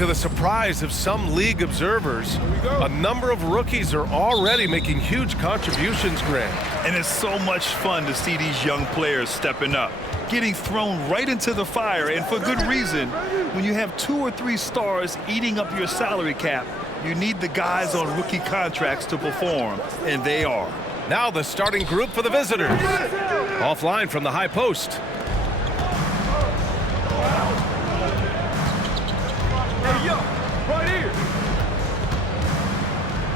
to the surprise of some league observers, a number of rookies are already making huge contributions, Grant. And it's so much fun to see these young players stepping up, getting thrown right into the fire, and for good reason. When you have 2 or 3 stars eating up your salary cap, you need the guys on rookie contracts to perform, and they are. Now the starting group for the visitors. Offline from the high post. Right here.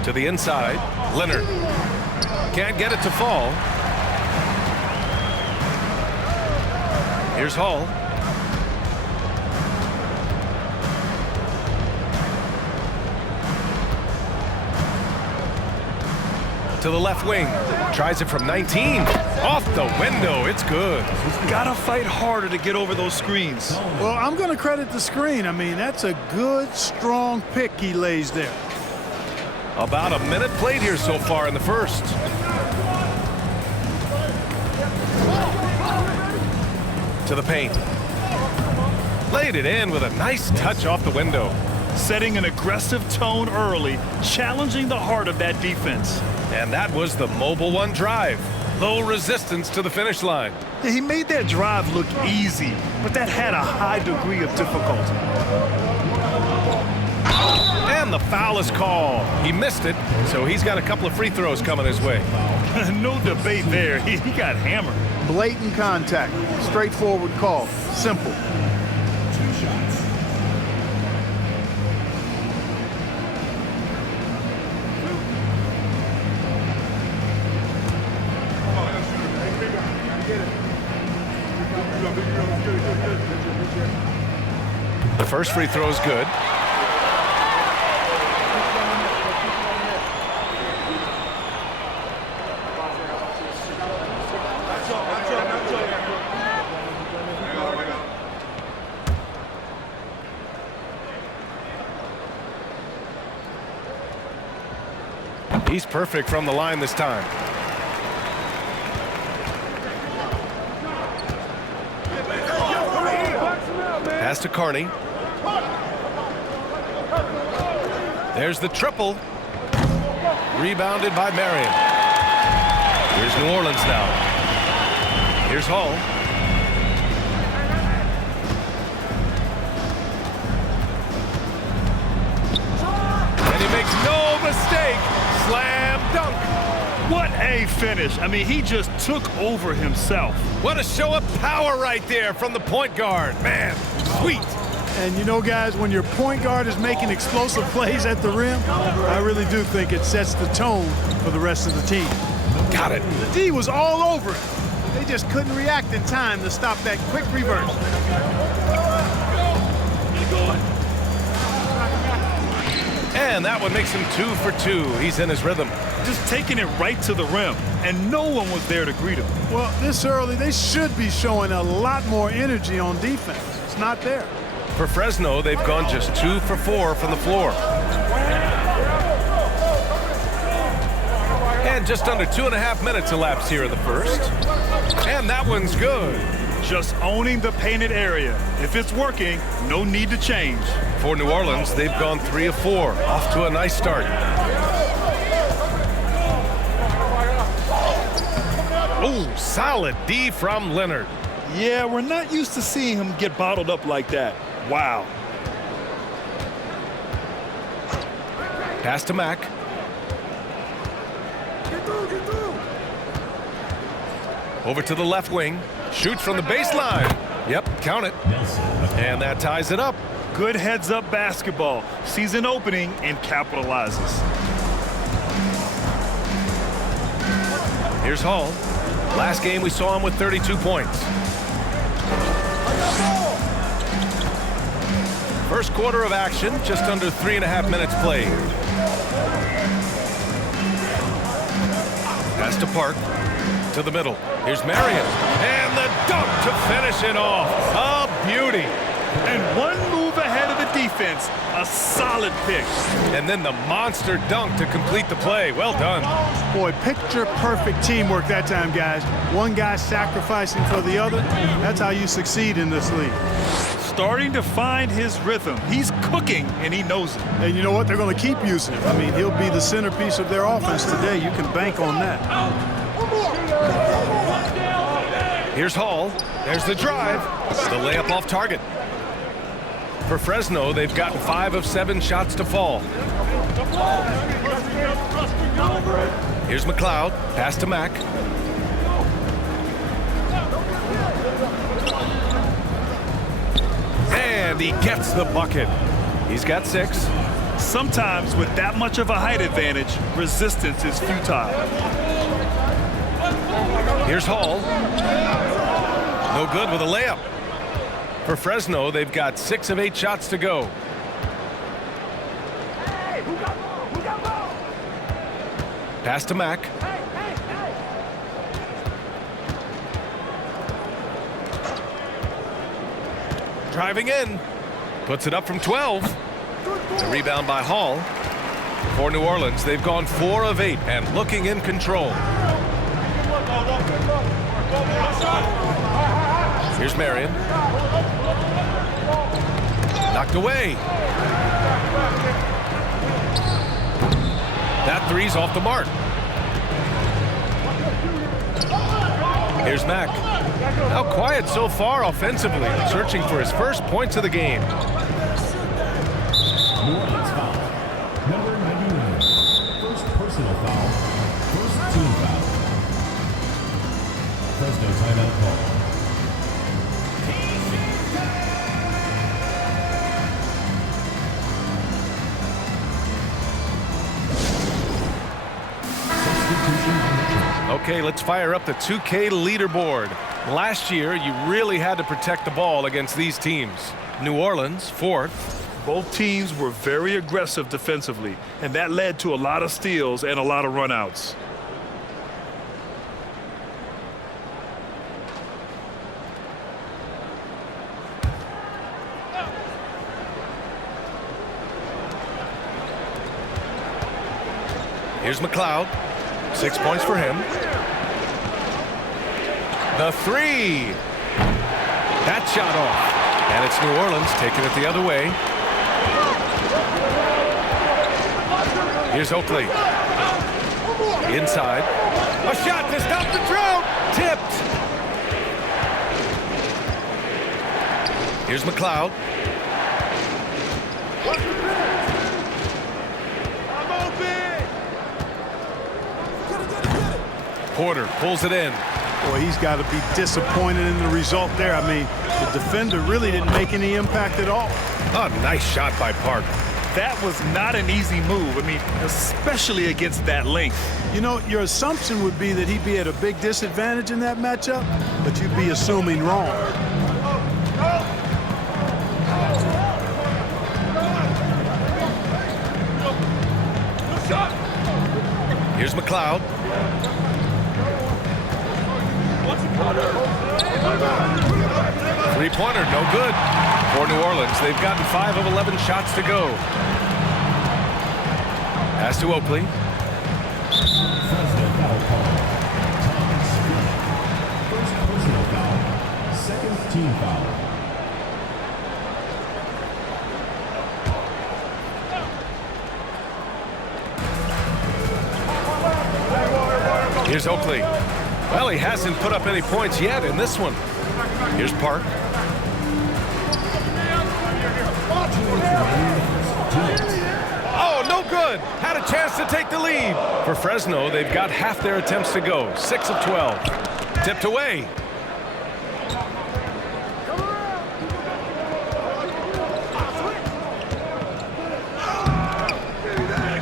To the inside, Leonard. Can't get it to fall. Here's Hall. To the left wing. Tries it from 19. Off the window. It's good. Gotta fight harder to get over those screens. Well, I'm going to credit the screen. I mean, that's a good, strong pick he lays there. About a minute played here so far in the first. To the paint. Laid it in with a nice touch off the window. Setting an aggressive tone early, challenging the heart of that defense. And that was the Mobile One drive. Low resistance to the finish line. Yeah, he made that drive look easy, but that had a high degree of difficulty. And the foul is called. He missed it, so he's got a couple of free throws coming his way. No debate there. He got hammered. Blatant contact. Straightforward call. Simple. The first free throw is good. He's perfect from the line this time. Pass to Carney. There's the triple. Rebounded by Marion. Here's New Orleans now. Here's Hall. And he makes no mistake. Slam dunk. What a finish. I mean, he just took over himself. What a show of power right there from the point guard. Man, sweet. And you know, guys, when your point guard is making explosive plays at the rim, I really do think it sets the tone for the rest of the team. Got it. The D was all over it. They just couldn't react in time to stop that quick reverse. And that one makes him 2 for 2. He's in his rhythm. Just taking it right to the rim, and no one was there to greet him. Well, this early, they should be showing a lot more energy on defense. It's not there. For Fresno, they've gone just 2 for 4 from the floor. And just under 2.5 minutes elapsed here in the first. And that one's good. Just owning the painted area. If it's working, no need to change. For New Orleans, they've gone 3 of 4. Off to a nice start. Oh, solid D from Leonard. Yeah, we're not used to seeing him get bottled up like that. Wow. Pass to Mack. Over to the left wing. Shoots from the baseline. Yep, count it. And that ties it up. Good heads-up basketball. Sees an opening and capitalizes. Here's Hall. Last game we saw him with 32 points. First quarter of action, just under 3.5 minutes played. Pass to Park. To the middle. Here's Marion. And the dunk to finish it off. A beauty. And one move ahead of the defense. A solid pick. And then the monster dunk to complete the play. Well done. Boy, picture-perfect teamwork that time, guys. One guy sacrificing for the other. That's how you succeed in this league. starting to find his rhythm. He's cooking, and he knows it. And you know what? They're going to keep using him. I mean, he'll be the centerpiece of their offense today. You can bank on that. Here's Hall. There's the drive. The layup off target. For Fresno, they've gotten 5 of 7 shots to fall. Here's McLeod. Pass to Mack. And he gets the bucket. He's got 6. Sometimes with that much of a height advantage, resistance is futile. Here's Hall. No good with a layup. For Fresno, they've got 6 of 8 shots to go. Pass to Mack. Driving in. Puts it up from 12. The rebound by Hall. For New Orleans, they've gone 4 of 8 and looking in control. Here's Marion. Knocked away. That three's off the mark. Here's Mack. Now quiet so far offensively, searching for his first points of the game. New Orleans foul. Number 99. First personal foul. First team foul. Fresno timeout call. Okay, let's fire up the 2K leaderboard. Last year, you really had to protect the ball against these teams. New Orleans, 4th. Both teams were very aggressive defensively, and that led to a lot of steals and a lot of runouts. Here's McLeod. 6 points for him. The 3. That shot off. And it's New Orleans taking it the other way. Here's Oakley. Inside. A shot to stop the drought. Tipped. Here's McLeod. Porter pulls it in. Boy, he's got to be disappointed in the result there. I mean, the defender really didn't make any impact at all. A nice shot by Park. That was not an easy move. I mean, especially against that length. You know, your assumption would be that he'd be at a big disadvantage in that matchup, but you'd be assuming wrong. Here's McLeod. Three-pointer, no good. For New Orleans, they've gotten 5 of 11 shots to go. Pass to Oakley. Fresno foul call. Thomas. First personal foul. Second team foul. Here's Oakley. Well, he hasn't put up any points yet in this one. Here's Park. Oh, no good. Had a chance to take the lead. For Fresno, they've got half their attempts to go. 6 of 12. Tipped away.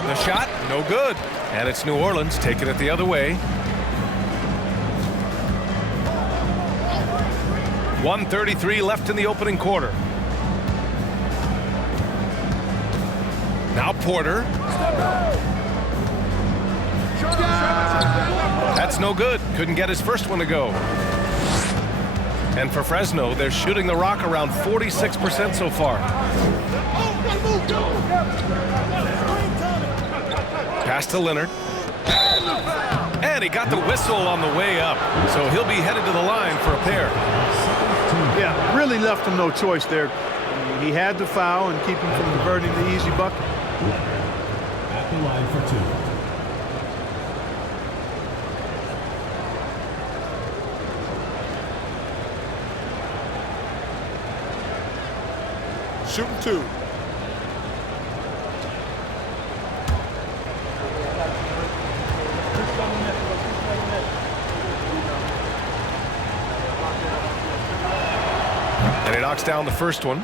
The shot, no good. And it's New Orleans taking it the other way. 1:33 left in the opening quarter. Now Porter. That's no good. Couldn't get his first one to go. And for Fresno, they're shooting the rock around 46% so far. Pass to Leonard. And he got the whistle on the way up. So he'll be headed to the line for a pair. Yeah, really left him no choice there. I mean, he had to foul and keep him from converting the easy bucket. At the line for 2. Shooting 2. And he knocks down the first one.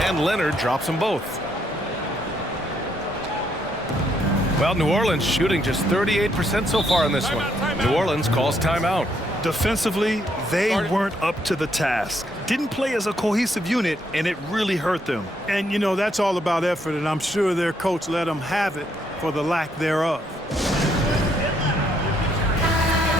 And Leonard drops them both. Well, New Orleans shooting just 38% so far in this one. New Orleans calls timeout. Defensively, they weren't up to the task. Didn't play as a cohesive unit, and it really hurt them. And, you know, that's all about effort, and I'm sure their coach let them have it for the lack thereof.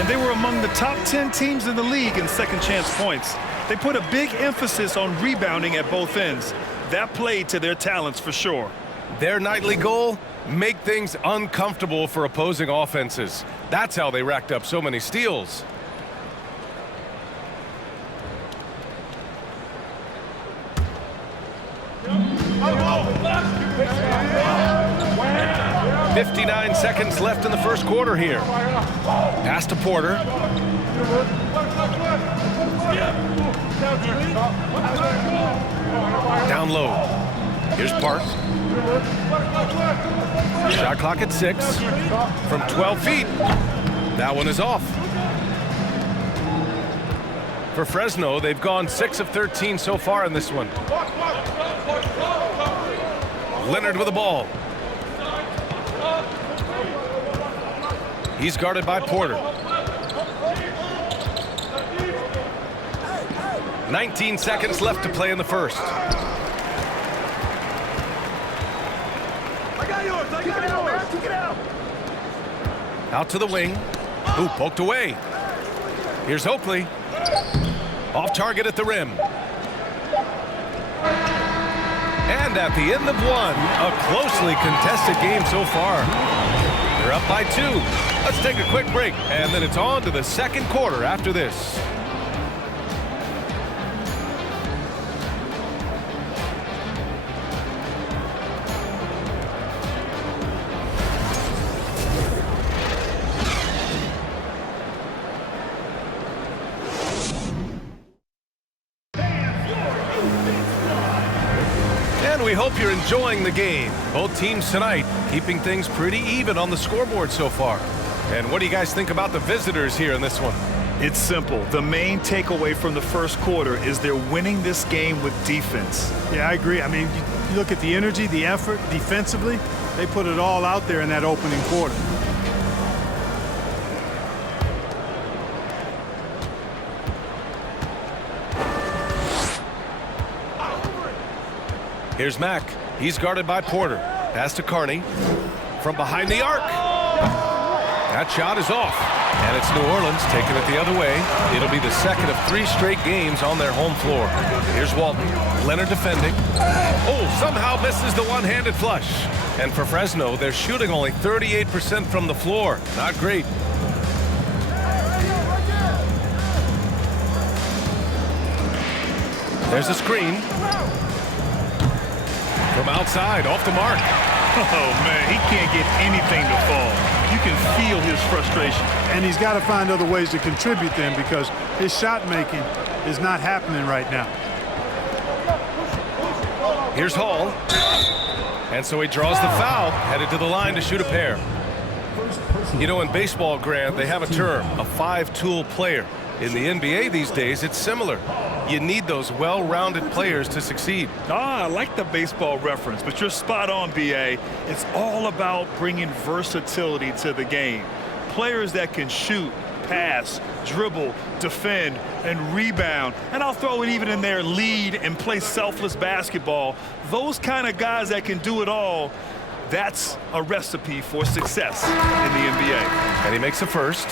And they were among the top 10 teams in the league in second chance points. They put a big emphasis on rebounding at both ends. That played to their talents for sure. Their nightly goal? Make things uncomfortable for opposing offenses. That's how they racked up so many steals. Oh, 59 seconds left in the first quarter here. Pass to Porter. Down low. Here's Park. Shot clock at 6 from 12 feet. That one is off. For Fresno, they've gone 6 of 13 so far in this one. Leonard with the ball. He's guarded by Porter. 19 seconds left to play in the first. Out to the wing. Ooh, poked away. Here's Oakley. Off target at the rim. And at the end of one, a closely contested game so far. They're up by 2. Let's take a quick break, and then it's on to the second quarter after this. We hope you're enjoying the game. Both teams tonight keeping things pretty even on the scoreboard so far. And what do you guys think about the visitors here in this one? It's simple. The main takeaway from the first quarter is they're winning this game with defense. Yeah, I agree. I mean, you look at the energy, the effort defensively, they put it all out there in that opening quarter. Here's Mack. He's guarded by Porter. Pass to Carney. From behind the arc. That shot is off. And it's New Orleans taking it the other way. It'll be the second of 3 straight games on their home floor. Here's Walton. Leonard defending. Oh, somehow misses the one-handed flush. And for Fresno, they're shooting only 38% from the floor. Not great. There's a screen. From outside, off the mark. Oh, man, he can't get anything to fall. You can feel his frustration. And he's got to find other ways to contribute then, because his shot making is not happening right now. Here's Hall. And so he draws the foul, headed to the line to shoot a pair. You know, in baseball, Grant, they have a term, a 5-tool player. In the NBA these days, it's similar. You need those well-rounded players to succeed. I like the baseball reference, but you're spot on, B.A. It's all about bringing versatility to the game. Players that can shoot, pass, dribble, defend, and rebound. And I'll throw it even in there, lead and play selfless basketball. Those kind of guys that can do it all, that's a recipe for success in the NBA. And he makes the first.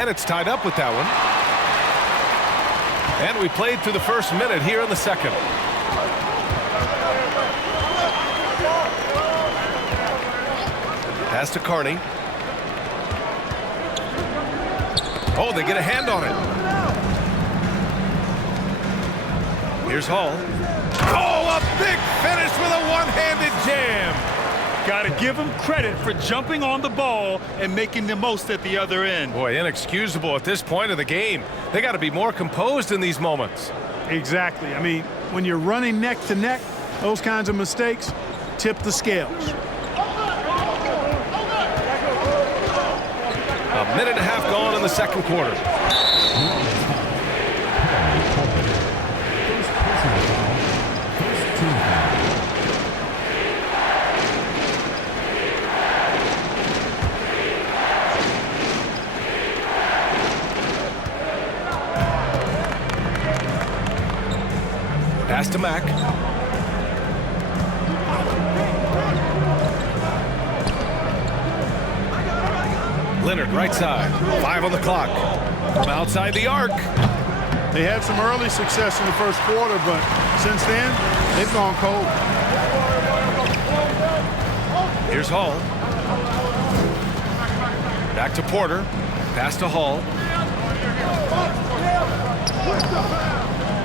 And it's tied up with that one. And we played through the first minute here in the second. Pass to Carney. Oh, they get a hand on it. Here's Hall. Oh, a big finish with a one-handed jam. Got to give him credit for jumping on the ball and making the most at the other end. Boy, inexcusable at this point of the game. They got to be more composed in these moments. Exactly. I mean, when you're running neck to neck, those kinds of mistakes tip the scales. A minute and a half gone in the second quarter. Pass to Mack. Leonard, right side. 5 on the clock. From outside the arc. They had some early success in the first quarter, but since then, they've gone cold. Here's Hall. Back to Porter. Pass to Hall.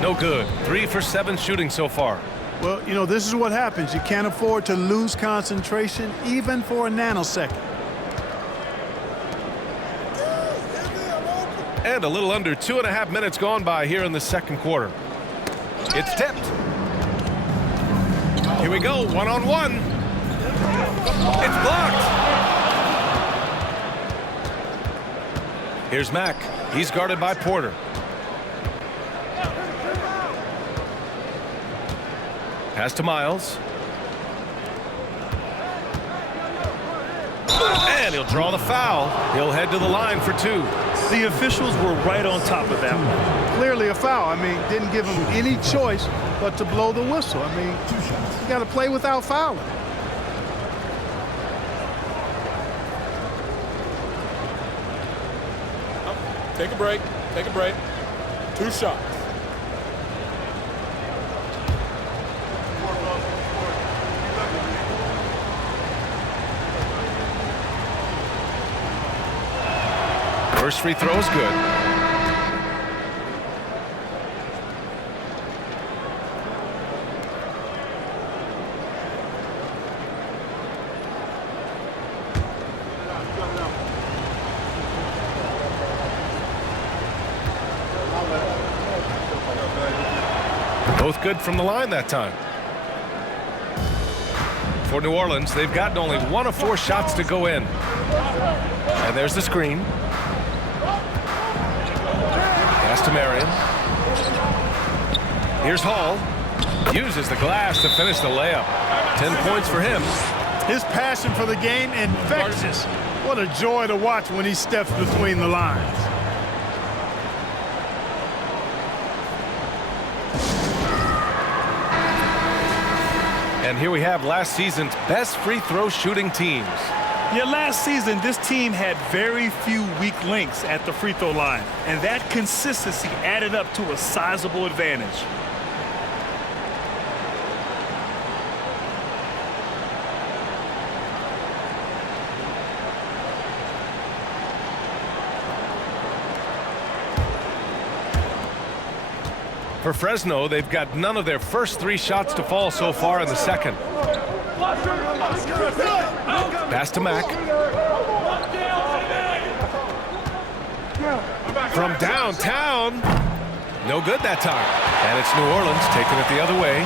No good. 3 for 7 shooting so far. Well, you know, this is what happens. You can't afford to lose concentration even for a nanosecond. And a little under 2.5 minutes gone by here in the second quarter. It's tipped. Here we go, one-on-one. It's blocked. Here's Mack. He's guarded by Porter. Pass to Miles. And he'll draw the foul. He'll head to the line for 2. The officials were right on top of that one. Clearly a foul. I mean, didn't give him any choice but to blow the whistle. I mean, you got to play without fouling. Take a break. Take a break. 2 shots. First free throw is good. Both good from the line that time. For New Orleans, they've gotten only 1 of 4 shots to go in. And there's the screen. Pass to Marion. Here's Hall. Uses the glass to finish the layup. 10 points for him. His passion for the game infectious. What a joy to watch when he steps between the lines. And here we have last season's best free throw shooting teams. Yeah, last season, this team had very few weak links at the free throw line, and that consistency added up to a sizable advantage. For Fresno, they've got none of their first 3 shots to fall so far in the second. Pass to Mack. From downtown. No good that time. And it's New Orleans taking it the other way.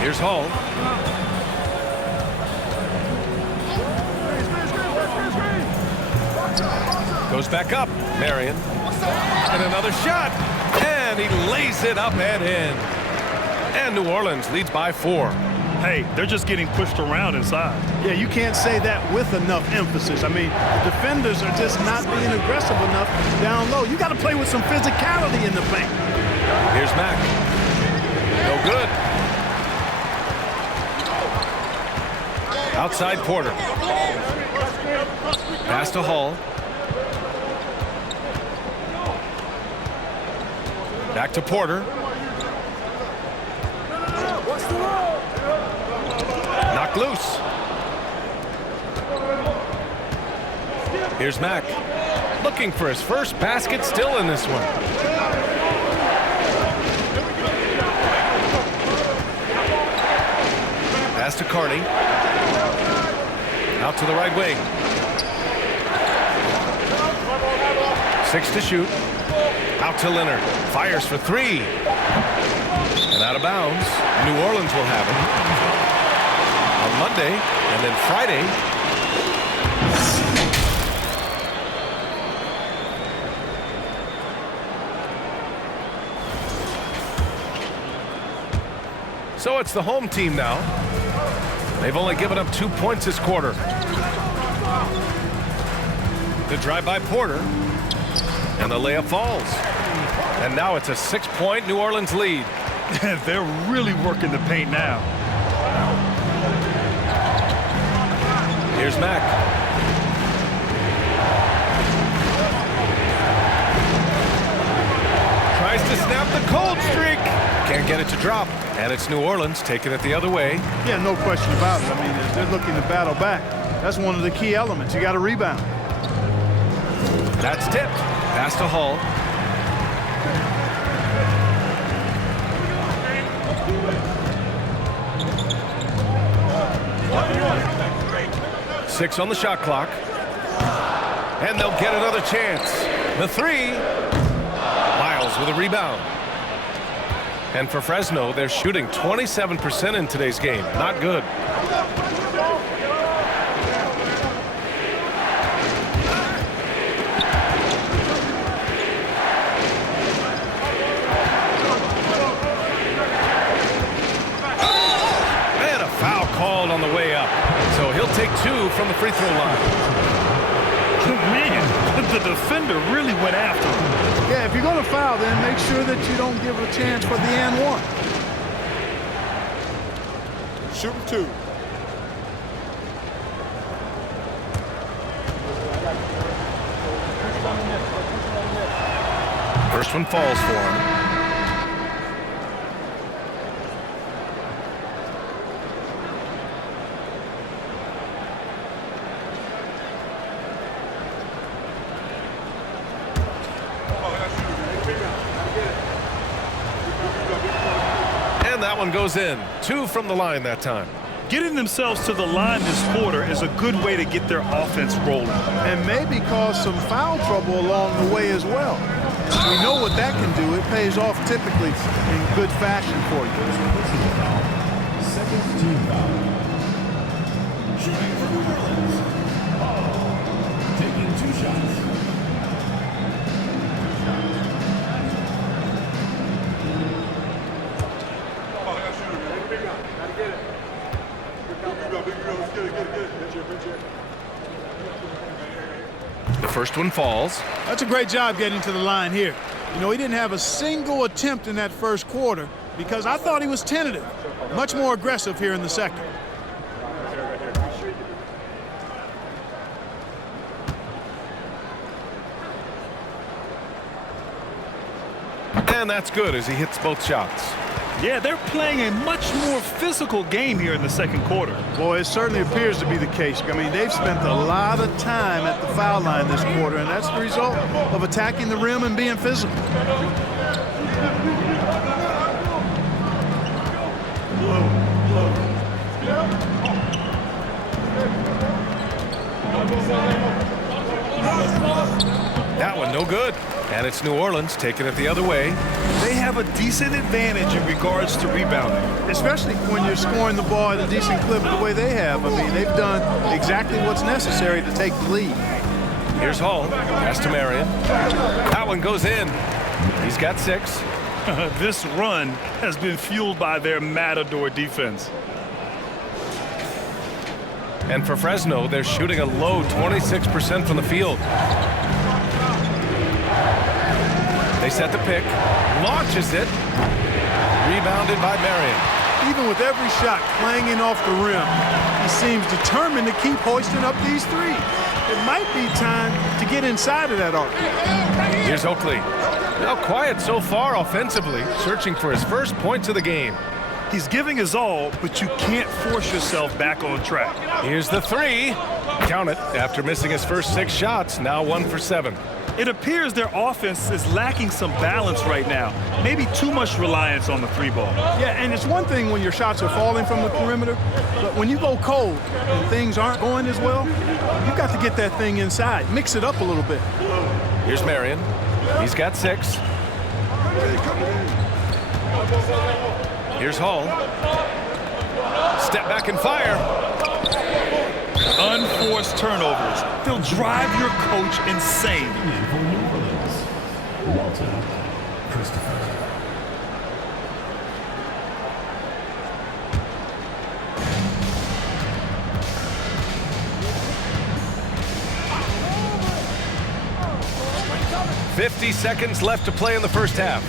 Here's Hall. Goes back up. Marion. And another shot. And he lays it up and in. And New Orleans leads by 4. Hey, they're just getting pushed around inside. Yeah, you can't say that with enough emphasis. I mean, defenders are just not being aggressive enough down low. You got to play with some physicality in the paint. Here's Mack. No good. Outside Porter. Pass to Hall. Back to Porter. Knocked loose. Here's Mack. Looking for his first basket, still in this one. Pass to Carney. Out to the right wing. 6 to shoot. Out to Leonard. Fires for 3. And out of bounds. New Orleans will have it. On Monday and then Friday. So it's the home team now. They've only given up 2 points this quarter. The drive by Porter. And the layup falls. And now it's a 6-point New Orleans lead. They're really working the paint now. Here's Mack. Tries to snap the cold streak. Can't get it to drop. And it's New Orleans taking it the other way. Yeah, no question about it. I mean, they're looking to battle back. That's one of the key elements. You got to rebound. That's tipped. Pass to Hall. Six on the shot clock. And they'll get another chance. The 3. Miles with a rebound. And for Fresno, they're shooting 27% in today's game. Not good. And a foul called on the way up. So he'll take 2 from the free throw line. Man, the defender really went after him. Yeah, if you're going to foul, then make sure that you don't give a chance for the and one. Shooting 2. First one falls for him. And that one goes in. 2 from the line that time. Getting themselves to the line this quarter is a good way to get their offense rolling. And maybe cause some foul trouble along the way as well. We know what that can do. It pays off typically in good fashion for you. Second team foul. Shooting for New Orleans. Taking 2 shots. The first one falls. That's a great job getting to the line here. You know, he didn't have a single attempt in that first quarter because I thought he was tentative. Much more aggressive here in the second. And that's good as he hits both shots. Yeah, they're playing a much more physical game here in the second quarter. Boy, it certainly appears to be the case. I mean, they've spent a lot of time at the foul line this quarter, and that's the result of attacking the rim and being physical. That one no good. And it's New Orleans taking it the other way. They have a decent advantage in regards to rebounding. Especially when you're scoring the ball at a decent clip the way they have. I mean, they've done exactly what's necessary to take the lead. Here's Hall. Pass to Marion. That one goes in. He's got 6. This run has been fueled by their Matador defense. And for Fresno, they're shooting a low 26% from the field. They set the pick, launches it, rebounded by Marion. Even with every shot clanging off the rim, he seems determined to keep hoisting up these threes. It might be time to get inside of that arc. Here's Oakley. Now quiet so far offensively, searching for his first points of the game. He's giving his all, but you can't force yourself back on track. Here's the three. Count it. After missing his first 6 shots, now 1 for 7. It appears their offense is lacking some balance right now. Maybe too much reliance on the 3-ball. Yeah, and it's one thing when your shots are falling from the perimeter, but when you go cold and things aren't going as well, you've got to get that thing inside. Mix it up a little bit. Here's Marion. He's got 6. Here's Hall. Step back and fire. Unforced turnovers. They'll drive your coach insane. For New Orleans, Walton Christopher. $50 seconds left to play in the first half.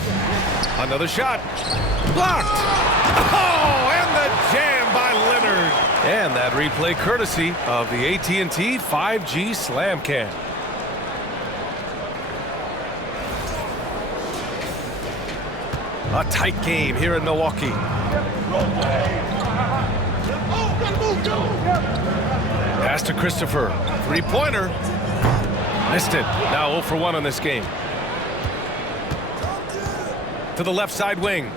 Another shot. Blocked. Oh, and the jam by Leonard. And that replay courtesy of the AT&T 5G Slam Cam. A tight game here in Milwaukee. Pass to Christopher. 3-pointer. Missed it. Now 0 for 1 on this game. To the left side wing.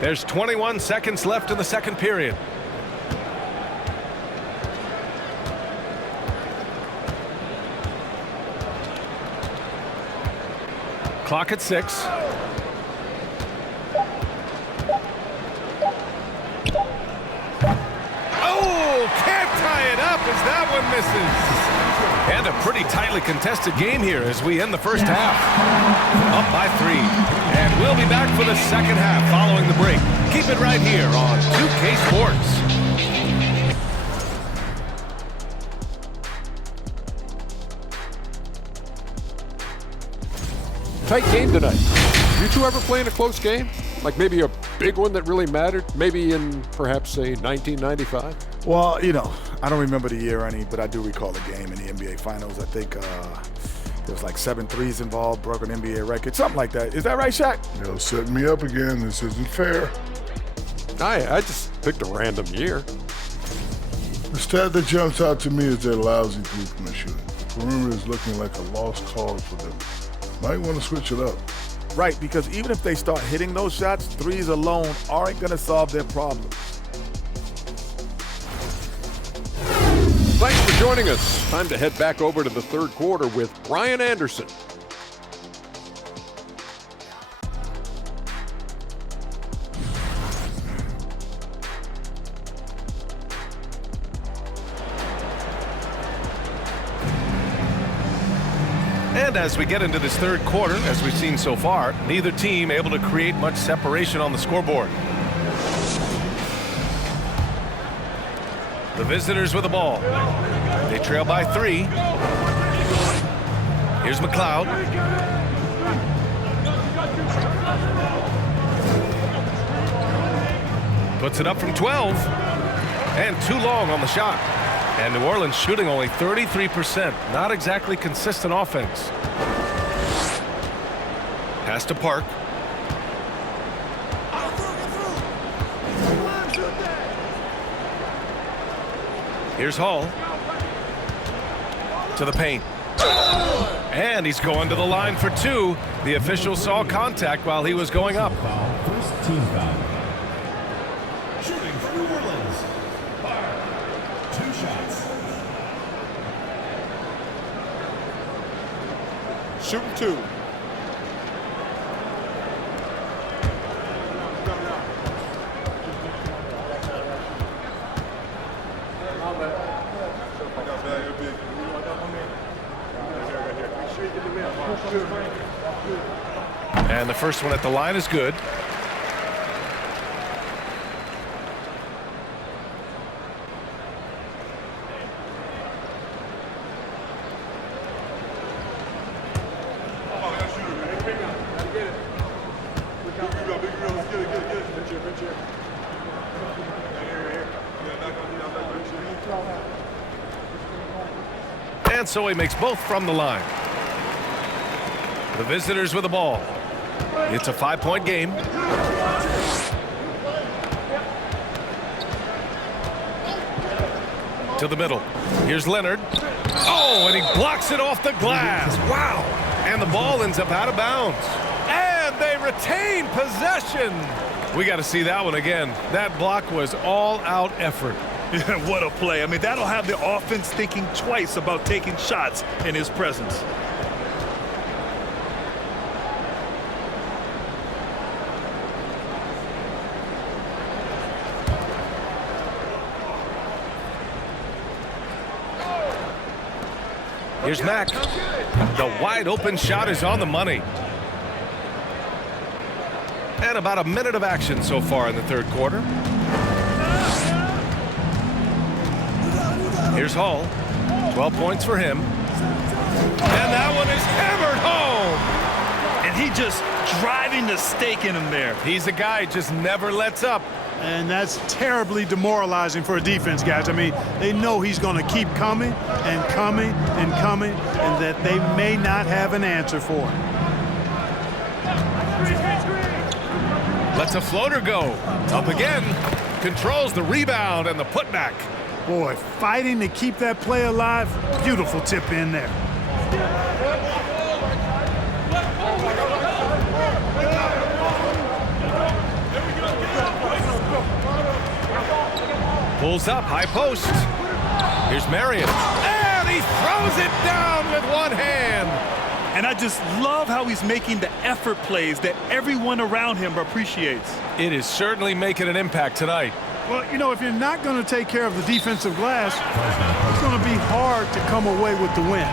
There's 21 seconds left in the second period. Clock at 6. Oh, can't tie it up as that one misses. And a pretty tightly contested game here as we end the first half. Up by 3. And we'll be back for the second half following the break. Keep it right here on 2K Sports. Tight game tonight. You two ever play in a close game? Like maybe a big one that really mattered? Maybe in perhaps, say, 1995? Well, you know, I don't remember the year any, but I do recall a game in the NBA Finals. I think there was like 7 threes involved, broke an NBA record, something like that. Is that right, Shaq? Yo, setting me up again. This isn't fair. I just picked a random year. The stat that jumps out to me is their lousy three-point shooting. Perimeter is looking like a lost cause for them. Might want to switch it up. Right, because even if they start hitting those shots, threes alone aren't going to solve their problems. Thanks for joining us. Time to head back over to the third quarter with Brian Anderson. And as we get into this third quarter, as we've seen so far, neither team able to create much separation on the scoreboard. The visitors with the ball. They trail by 3. Here's McLeod. Puts it up from 12. And too long on the shot. And New Orleans shooting only 33%. Not exactly consistent offense. Pass to Park. Here's Hall. To the paint. And he's going to the line for 2. The official saw contact while he was going up. Foul. First team foul. Shooting for New Orleans. Fire. 2 shots. Shooting 2. And the first one at the line is good. And so he makes both from the line. The visitors with the ball. It's a 5-point game. To the middle. Here's Leonard. Oh, and he blocks it off the glass. Wow. And the ball ends up out of bounds. And they retain possession. We got to see that one again. That block was all-out effort. What a play. I mean, that'll have the offense thinking twice about taking shots in his presence. Here's Mack. The wide open shot is on the money. And about a minute of action so far in the third quarter. Here's Hall. 12 points for him. And that one is hammered home. And he just driving the stake in him there. He's a guy who just never lets up. And that's terribly demoralizing for a defense, guys. I mean, they know he's going to keep coming and coming and coming, and that they may not have an answer for him. Lets a floater go. Up again. Controls the rebound and the putback. Boy, fighting to keep that play alive. Beautiful tip in there. Pulls up, high post. Here's Marion. And he throws it down with one hand. And I just love how he's making the effort plays that everyone around him appreciates. It is certainly making an impact tonight. Well, you know, if you're not going to take care of the defensive glass, it's going to be hard to come away with the win.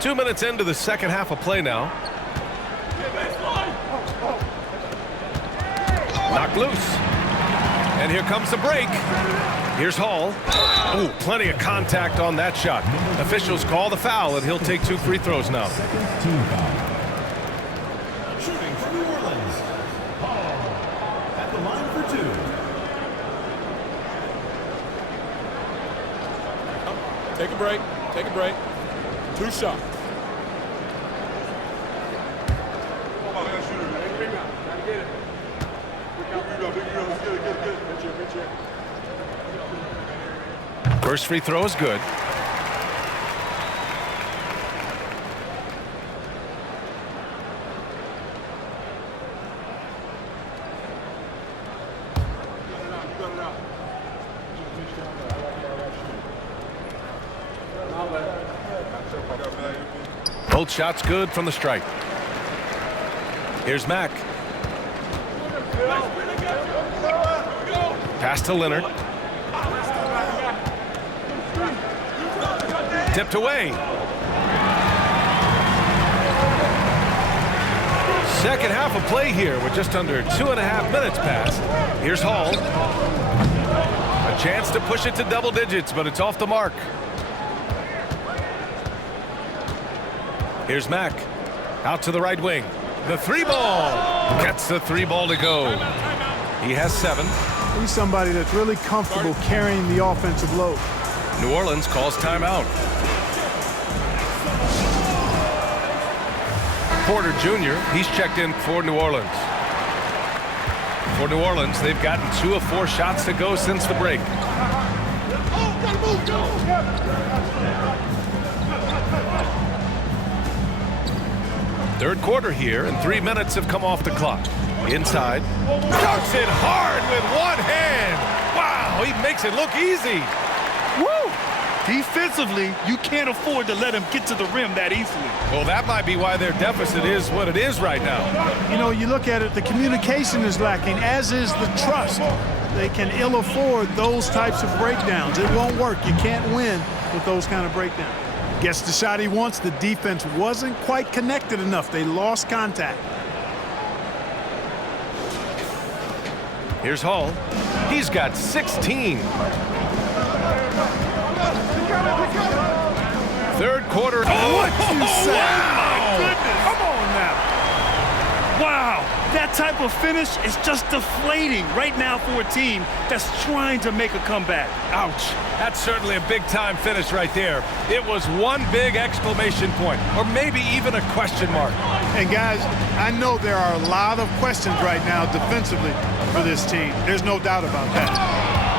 Two minutes into the second half of play now. Knocked loose. And here comes the break. Here's Hall. Ooh, plenty of contact on that shot. Officials call the foul, and he'll take 2 free throws now. Team foul. Shooting for New Orleans. Hall at the line for 2. Take a break. Take a break. 2 shots. First free throw is good. Both shots good from the stripe. Here's Mack. Pass to Leonard. Tipped away. Second half of play here with just under 2.5 minutes passed. Here's Hall. A chance to push it to double digits, but it's off the mark. Here's Mack. Out to the right wing. The 3-ball. Gets the 3-ball to go. He has 7. He's somebody that's really comfortable carrying the offensive load. New Orleans calls timeout. Porter Jr., he's checked in for New Orleans. For New Orleans, they've gotten 2 of 4 shots to go since the break. Third quarter here, and 3 minutes have come off the clock. Inside. Dunks it hard with one hand. Wow, he makes it look easy. Woo! Defensively, you can't afford to let him get to the rim that easily. Well, that might be why their deficit is what it is right now. You know, you look at it, the communication is lacking, as is the trust. They can ill afford those types of breakdowns. It won't work. You can't win with those kind of breakdowns. Gets the shot he wants. The defense wasn't quite connected enough. They lost contact. Here's Hall. He's got 16. Third quarter. What you say? My goodness. Come on now. Wow, that type of finish is just deflating right now for a team that's trying to make a comeback. Ouch. That's certainly a big-time finish right there. It was one big exclamation point, or maybe even a question mark. And guys, I know there are a lot of questions right now defensively for this team. There's no doubt about that.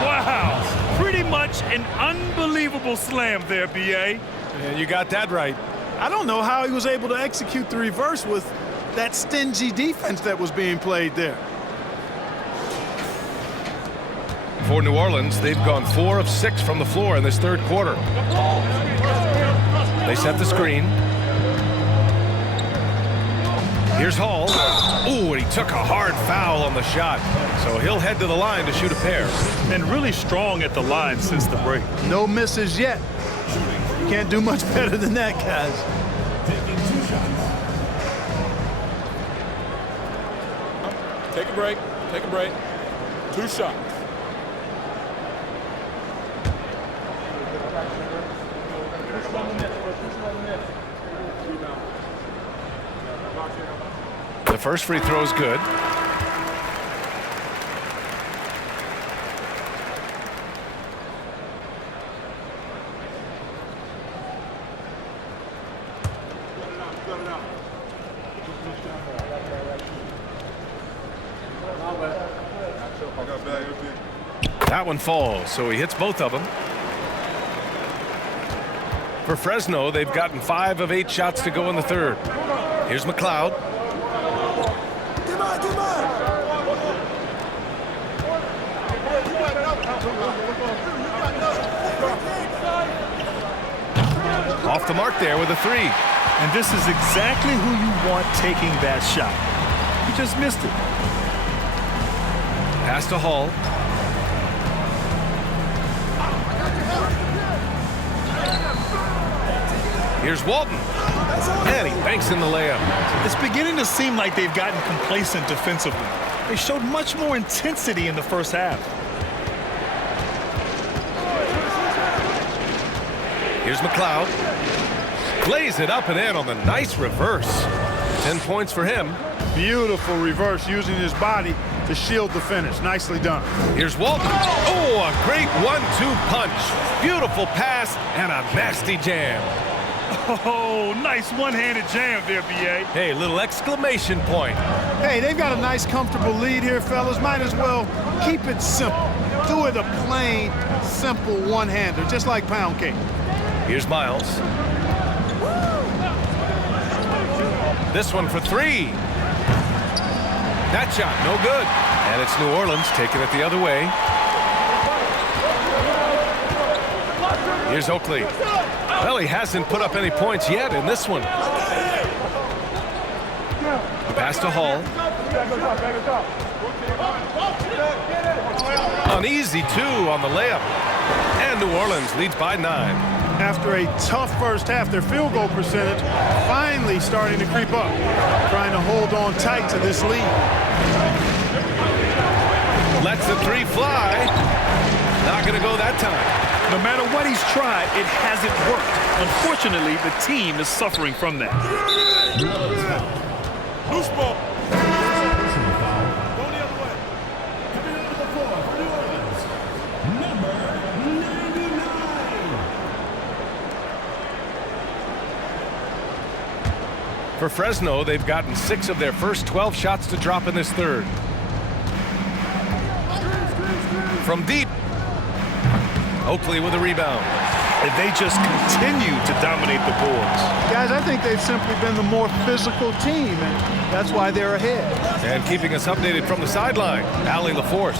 Wow, pretty much an unbelievable slam there, B.A. And you got that right. I don't know how he was able to execute the reverse with that stingy defense that was being played there. For New Orleans, they've gone 4 of 6 from the floor in this third quarter. They set the screen. Here's Hall. Ooh, and he took a hard foul on the shot. So he'll head to the line to shoot a pair. And really strong at the line since the break. No misses yet. You can't do much better than that, guys. Taking 2 shots. Take a break. Take a break. 2 shots. The first free throw is good. That one falls, so he hits both of them. For Fresno, they've gotten 5 of 8 shots to go in the third. Here's McLeod. Off the mark there with a 3. And this is exactly who you want taking that shot. He just missed it. Pass to Hall. Here's Walton. And he banks in the layup. It's beginning to seem like they've gotten complacent defensively. They showed much more intensity in the first half. Here's McLeod. Plays it up and in on the nice reverse. 10 points for him. Beautiful reverse using his body to shield the finish. Nicely done. Here's Walton. Oh, a great 1-2 punch. Beautiful pass and a nasty jam. Oh, nice one-handed jam there, B.A. Hey, little exclamation point. Hey, they've got a nice, comfortable lead here, fellas. Might as well keep it simple. Do it a plain, simple one-hander, just like pound cake. Here's Miles. This one for 3. That shot, no good. And it's New Orleans taking it the other way. Here's Oakley. Well, he hasn't put up any points yet in this one. Pass to Hall. An easy 2 on the layup. And New Orleans leads by 9. After a tough first half, their field goal percentage finally starting to creep up, trying to hold on tight to this lead. Lets the 3 fly. Not going to go that time. No matter what he's tried, it hasn't worked. Unfortunately, the team is suffering from that. Loose ball. Personal foul. Go the other way. Coming onto the floor for New Orleans, number 99. For Fresno, they've gotten 6 of their first 12 shots to drop in this third. From deep. Oakley with a rebound. And they just continue to dominate the boards. Guys, I think they've simply been the more physical team, and that's why they're ahead. And keeping us updated from the sideline, Allie LaForce.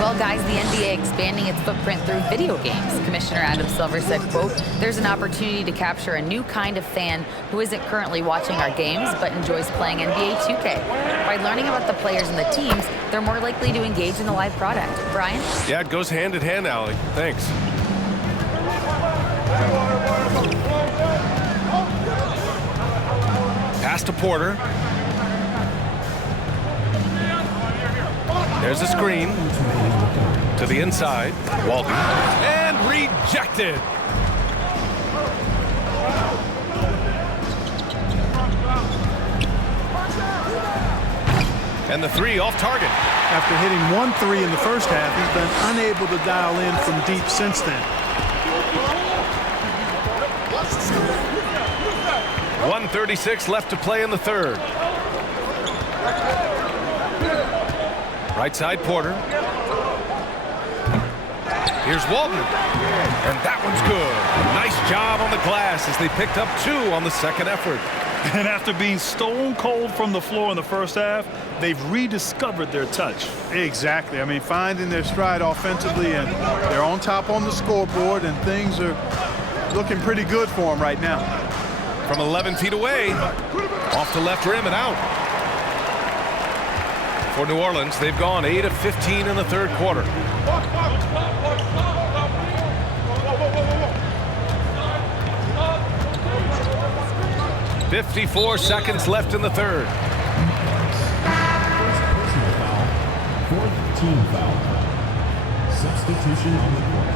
Well, guys, the NBA expanding its footprint through video games. Commissioner Adam Silver said, quote, "There's an opportunity to capture a new kind of fan who isn't currently watching our games but enjoys playing NBA 2K. By learning about the players and the teams, they're more likely to engage in the live product." Brian? Yeah, it goes hand in hand, Allie. Thanks. Pass to Porter. There's a screen to the inside. Walton. And rejected. And the three off target. After hitting 1 3 in the first half, he's been unable to dial in from deep since then. 1:36 left to play in the third. Right side, Porter. Here's Walton. And that one's good. Nice job on the glass as they picked up 2 on the second effort. And after being stone cold from the floor in the first half, they've rediscovered their touch. Exactly. I mean, finding their stride offensively, and they're on top on the scoreboard, and things are looking pretty good for them right now. From 11 feet away, off the left rim and out. For New Orleans, they've gone 8 of 15 in the third quarter. .54 seconds left in the third. Personal foul. 4th team foul. Substitution on the court.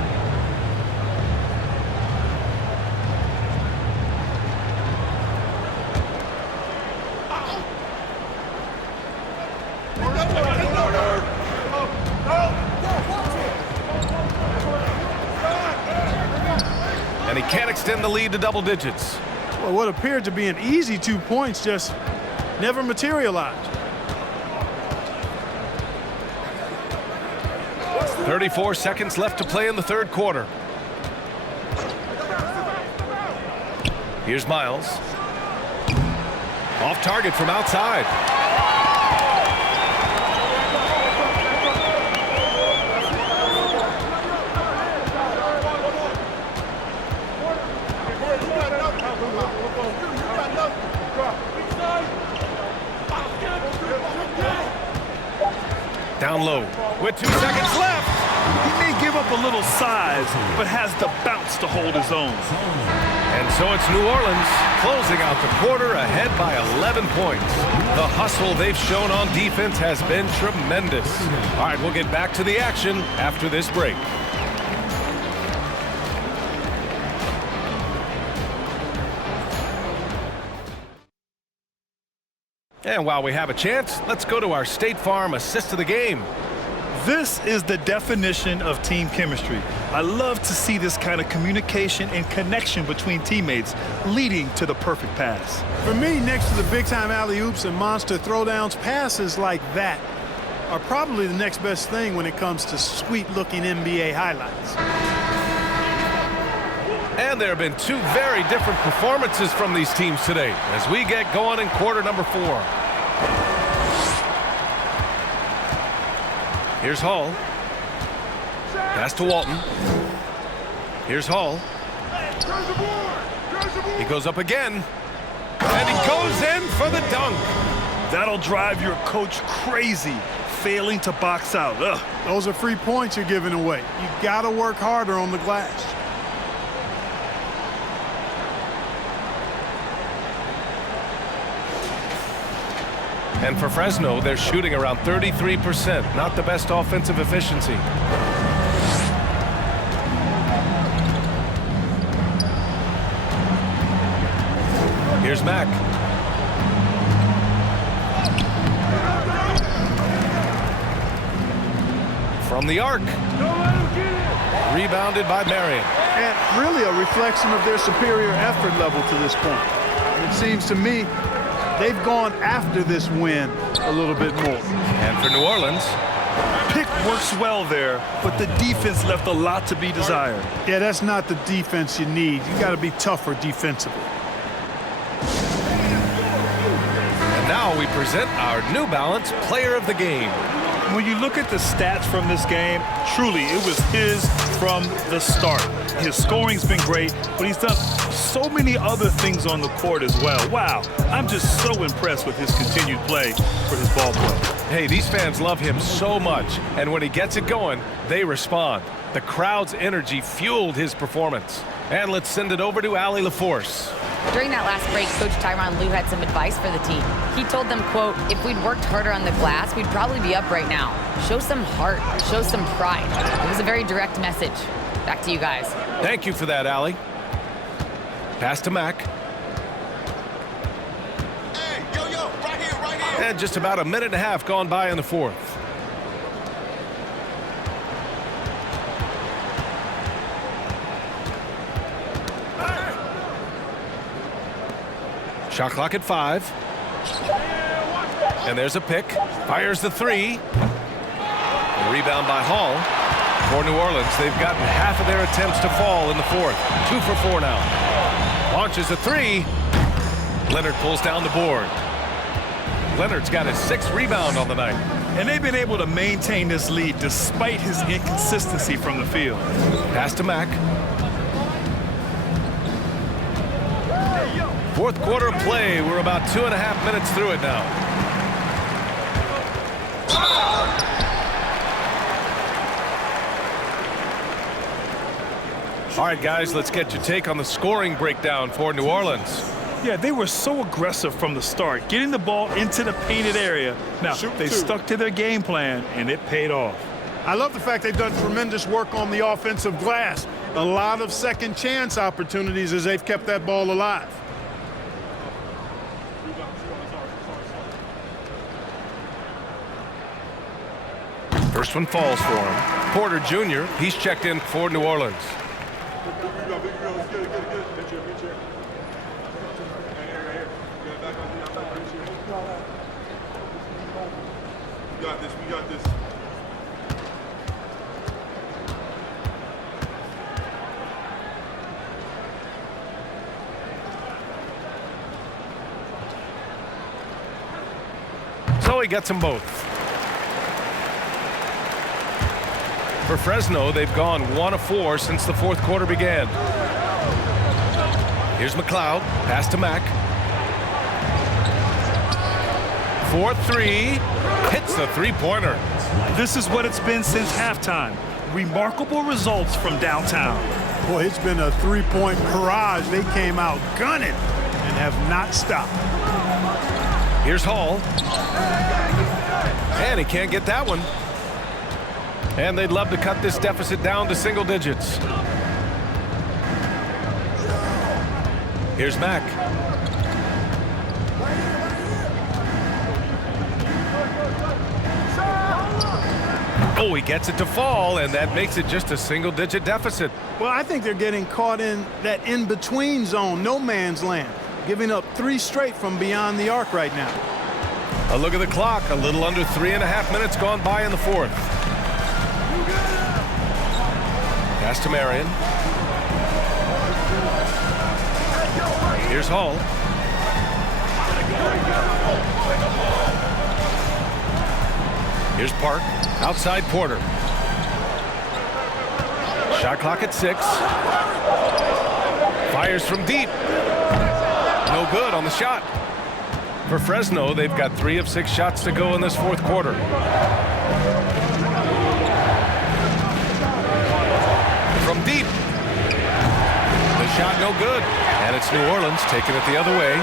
And he can't extend the lead to double digits. Well, what appeared to be an easy 2 points just never materialized. 34 seconds left to play in the third quarter. Here's Miles. Off target from outside. Down low with 2 seconds left. He may give up a little size, but has the bounce to hold his own. And so it's New Orleans closing out the quarter ahead by 11 points. The hustle they've shown on defense has been tremendous. All right, we'll get back to the action after this break. And while we have a chance, let's go to our State Farm assist of the game. This is the definition of team chemistry. I love to see this kind of communication and connection between teammates leading to the perfect pass. For me, next to the big-time alley-oops and monster throwdowns, passes like that are probably the next best thing when it comes to sweet-looking NBA highlights. And there have been 2 very different performances from these teams today as we get going in quarter number 4. Here's Hall. Pass to Walton. Here's Hall. He goes up again. And he goes in for the dunk. That'll drive your coach crazy, failing to box out. Ugh. Those are free points you're giving away. You got to work harder on the glass. And for Fresno, they're shooting around 33%. Not the best offensive efficiency. Here's Mack. From the arc. Rebounded by Marion. And really a reflection of their superior effort level to this point. It seems to me they've gone after this win a little bit more. And for New Orleans, Pick works well there, but the defense left a lot to be desired. Yeah, that's not the defense you need. You got to be tougher defensively. and now we present our New Balance Player of the Game. When you look at the stats from this game, truly, it was his from the start. His scoring's been great, but he's done so many other things on the court as well. Wow, I'm just so impressed with his continued play for his ball play. Hey, these fans love him so much, and when he gets it going, they respond. The crowd's energy fueled his performance. And let's send it over to Allie LaForce. During that last break, Coach Tyronn Lue had some advice for the team. He told them, quote, "If we'd worked harder on the glass, we'd probably be up right now. Show some heart, show some pride." It was a very direct message. Back to you guys. Thank you for that, Allie. Pass to Mack. Hey, yo, right here. And just about a minute and a half gone by in the fourth. Shot clock at 5. And there's a pick. Fires the 3. A rebound by Hall. For New Orleans, they've gotten half of their attempts to fall in the fourth. 2 for 4 now. Launches a 3. Leonard pulls down the board. Leonard's got his 6th rebound on the night. And they've been able to maintain this lead despite his inconsistency from the field. Pass to Mack. Fourth quarter of play. We're about 2.5 minutes through it now. All right, guys, let's get your take on the scoring breakdown for New Orleans. Yeah, they were so aggressive from the start, getting the ball into the painted area. Now, they stuck to their game plan, and it paid off. I love the fact they've done tremendous work on the offensive glass. A lot of second chance opportunities as they've kept that ball alive. First one falls for him. Porter Jr., he's checked in for New Orleans. We got this. So he gets them both. For Fresno, they've gone 1 of 4 since the fourth quarter began. Here's McLeod. Pass to Mack. 4-3. Hits the three-pointer. This is what it's been since halftime. Remarkable results from downtown. Boy, it's been a three-point barrage. They came out gunning and have not stopped. Here's Hall. And he can't get that one. And they'd love to cut this deficit down to single digits. Here's Mack. Oh, he gets it to fall, and that makes it just a single-digit deficit. Well, I think they're getting caught in that in-between zone, no man's land, giving up 3 straight from beyond the arc right now. A look at the clock. A little under 3.5 minutes gone by in the fourth. Pass to Marion. Here's Hall. Here's Park. Outside Porter. Shot clock at 6. Fires from deep. No good on the shot. For Fresno, they've got 3 of 6 shots to go in this fourth quarter. From deep. The shot no good. And it's New Orleans taking it the other way.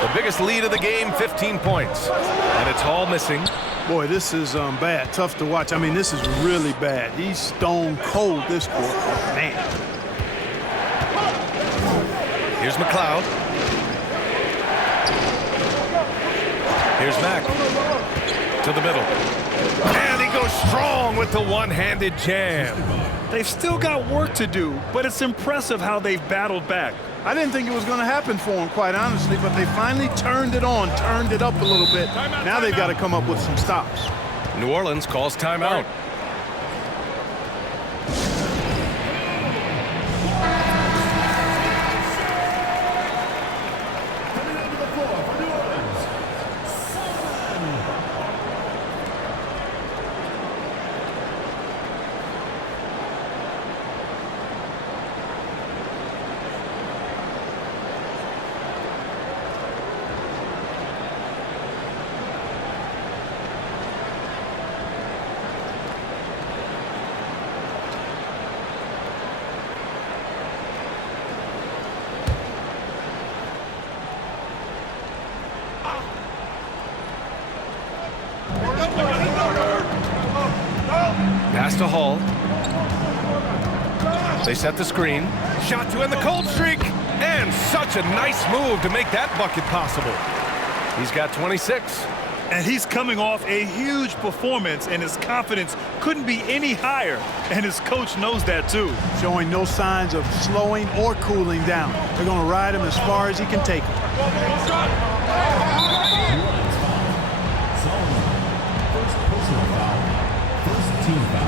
The biggest lead of the game, 15 points. And it's Hall missing. Boy, this is bad. Tough to watch. I mean, this is really bad. He's stone cold this quarter. Man. Here's McLeod. Here's Mack. To the middle. And he goes strong with the one-handed jam. They've still got work to do, but it's impressive how they've battled back. I didn't think it was going to happen for them, quite honestly, but they finally turned it on, turned it up a little bit. Now they've got to come up with some stops. New Orleans calls timeout. Pass to Hall. They set the screen. Shot to end the cold streak. And such a nice move to make that bucket possible. He's got 26. And he's coming off a huge performance, and his confidence couldn't be any higher. And his coach knows that too. Showing no signs of slowing or cooling down. They're going to ride him as far as he can take him. First personal foul. First team foul.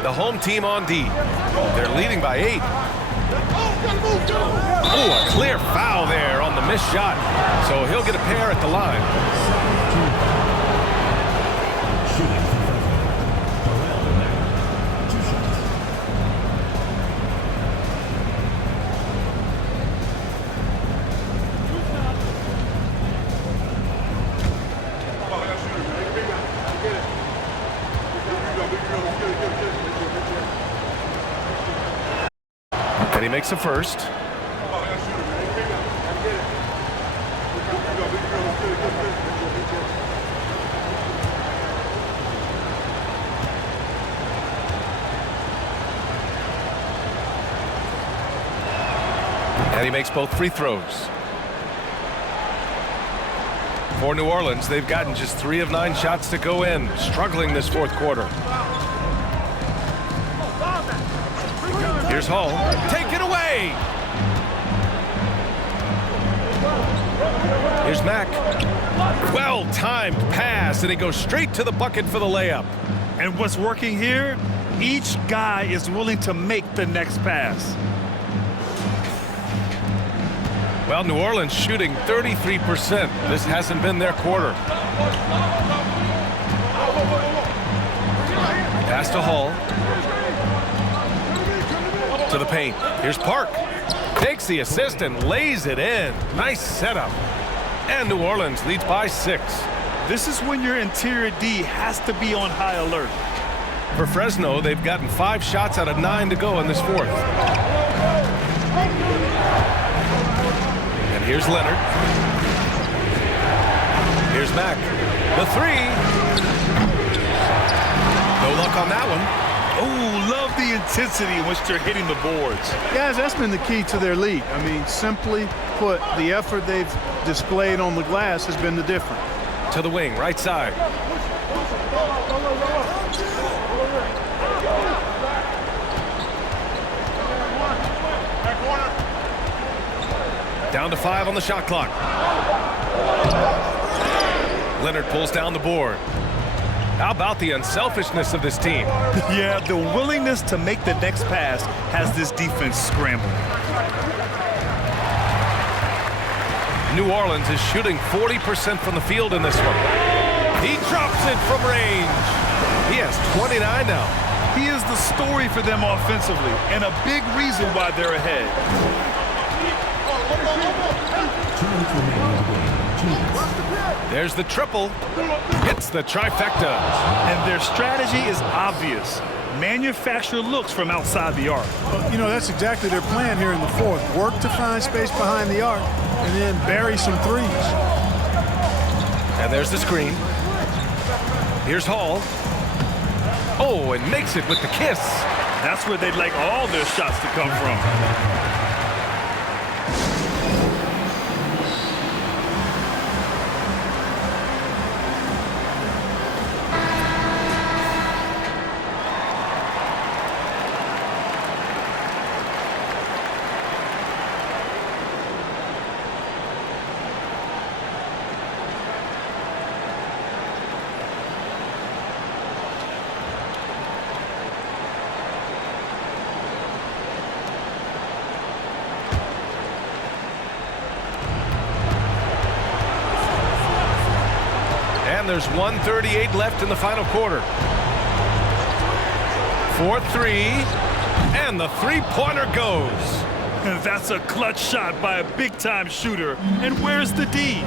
The home team on D. They're leading by 8. Oh, a clear foul there on the missed shot. So he'll get a pair at the line. Shooting from Fresno. Darrell Mack. 2 shots. And he makes the first. And he makes both free throws. For New Orleans, they've gotten just 3 of 9 shots to go in, struggling this fourth quarter. Here's Hall. Take it away! Here's Mack. Well-timed pass, and he goes straight to the bucket for the layup. And what's working here? Each guy is willing to make the next pass. Well, New Orleans shooting 33%. This hasn't been their quarter. Pass to Hall. To the paint. Here's Park. Takes the assist and lays it in. Nice setup. And New Orleans leads by 6. This is when your interior D has to be on high alert. For Fresno, they've gotten 5 shots out of 9 to go in this fourth. And here's Leonard. Here's Mack. The 3. No luck on that one. Oh, love the intensity in which they're hitting the boards. Guys, that's been the key to their lead. I mean, simply put, the effort they've displayed on the glass has been the difference. To the wing, right side. Down to 5 on the shot clock. Leonard pulls down the board. How about the unselfishness of this team? Yeah, the willingness to make the next pass has this defense scrambling. New Orleans is shooting 40% from the field in this one. He drops it from range. He has 29 now. He is the story for them offensively, and a big reason why they're ahead. 2 minutes remaining in the game. 2 minutes. There's the triple. Hits the trifecta. And their strategy is obvious. Manufacture looks from outside the arc. Well, you know, that's exactly their plan here in the fourth. Work to find space behind the arc and then bury some threes. And there's the screen. Here's Hall. Oh, and makes it with the kiss. That's where they'd like all their shots to come from. There's 1:38 left in the final quarter. 4-3, and the three-pointer goes. That's a clutch shot by a big-time shooter. And where's the D?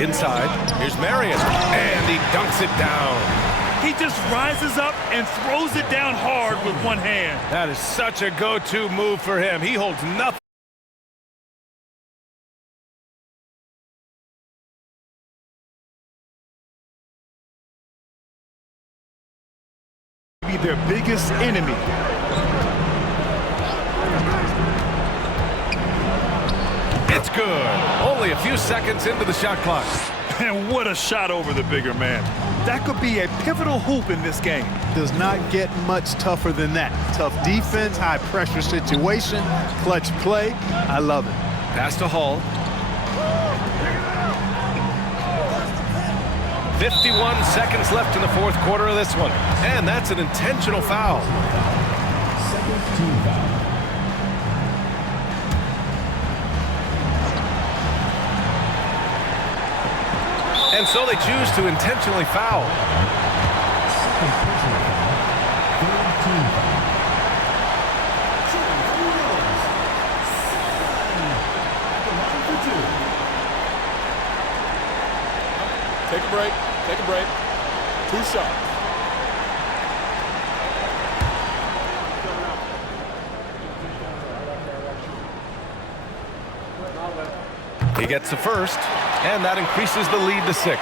Inside, here's Marion, and he dunks it down. He just rises up and throws it down hard with one hand. That is such a go-to move for him. He holds nothing. Be their biggest enemy. It's good. Only a few seconds into the shot clock. And what a shot over the bigger man. That could be a pivotal hoop in this game. Does not get much tougher than that. Tough defense, high pressure situation, clutch play. I love it. Pass to Hall. 51 seconds left in the fourth quarter of this one. And that's an intentional foul. Second team foul. And so they choose to intentionally foul. Second personal foul. Third team foul. Shooting for New Orleans. Seven. At the line for two. Take a break. Take a break. 2 shots. He gets the first, and that increases the lead to 6.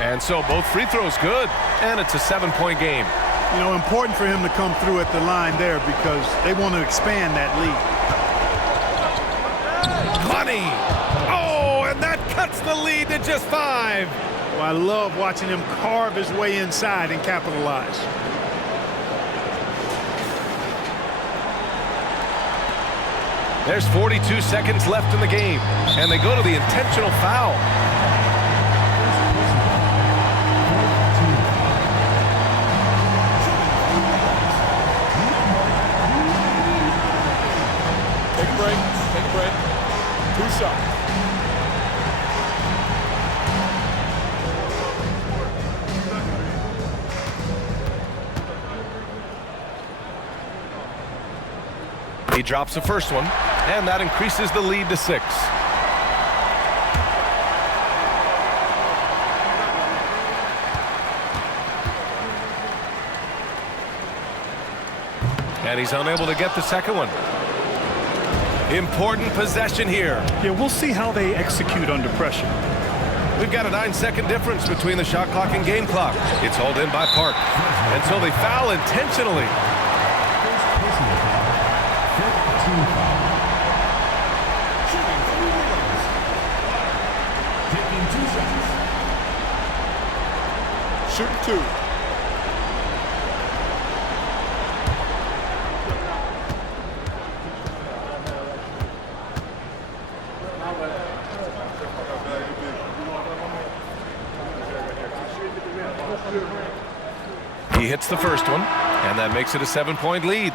And so both free throws good, and it's a 7-point game. You know, important for him to come through at the line there because they want to expand that lead. Money! Oh, and that cuts the lead to just 5. Well, I love watching him carve his way inside and capitalize. There's 42 seconds left in the game, and they go to the intentional foul. Take a break. Take a break. 2 shots. He drops the first one, and that increases the lead to 6. And he's unable to get the second one. Important possession here. Yeah, we'll see how they execute under pressure. We've got a 9-second difference between the shot clock and game clock. It's hauled in by Park. And so they foul intentionally. First personal foul. Fifth team foul. Shooting for New Orleans. Taking 2 shots. Shooting 2. He hits the first one, and that makes it a 7-point lead.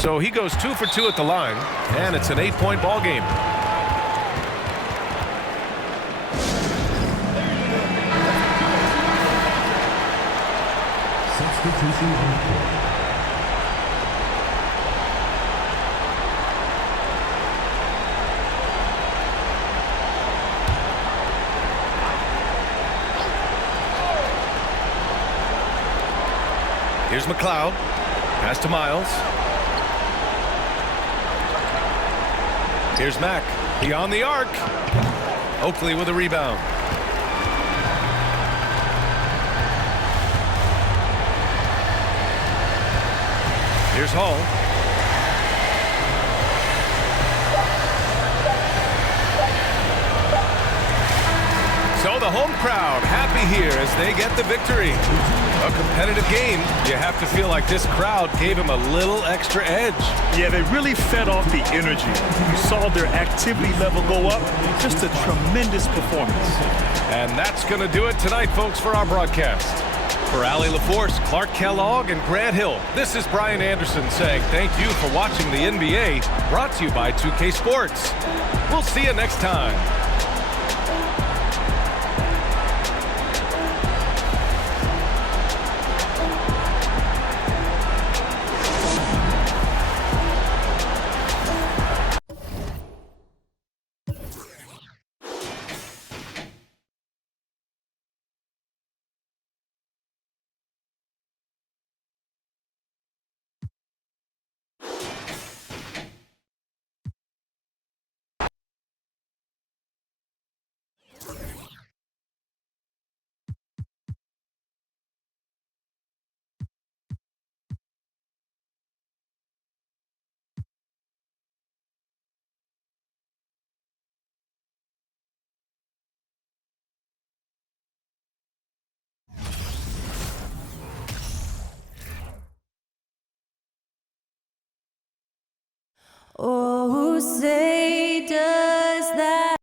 So he goes 2 for 2 at the line, and it's an 8-point ball game. Substitution on court. Here's McLeod. Pass to Miles. Here's Mack. Beyond the arc. Oakley with a rebound. Here's Hall. So the home crowd happy here as they get the victory. A competitive game. You have to feel like this crowd gave him a little extra edge. Yeah, they really fed off the energy. You saw their activity level go up. Just a tremendous performance. And that's going to do it tonight, folks, for our broadcast. For Allie LaForce, Clark Kellogg, and Grant Hill, this is Brian Anderson saying thank you for watching the NBA, brought to you by 2K Sports. We'll see you next time. Oh, who say does that?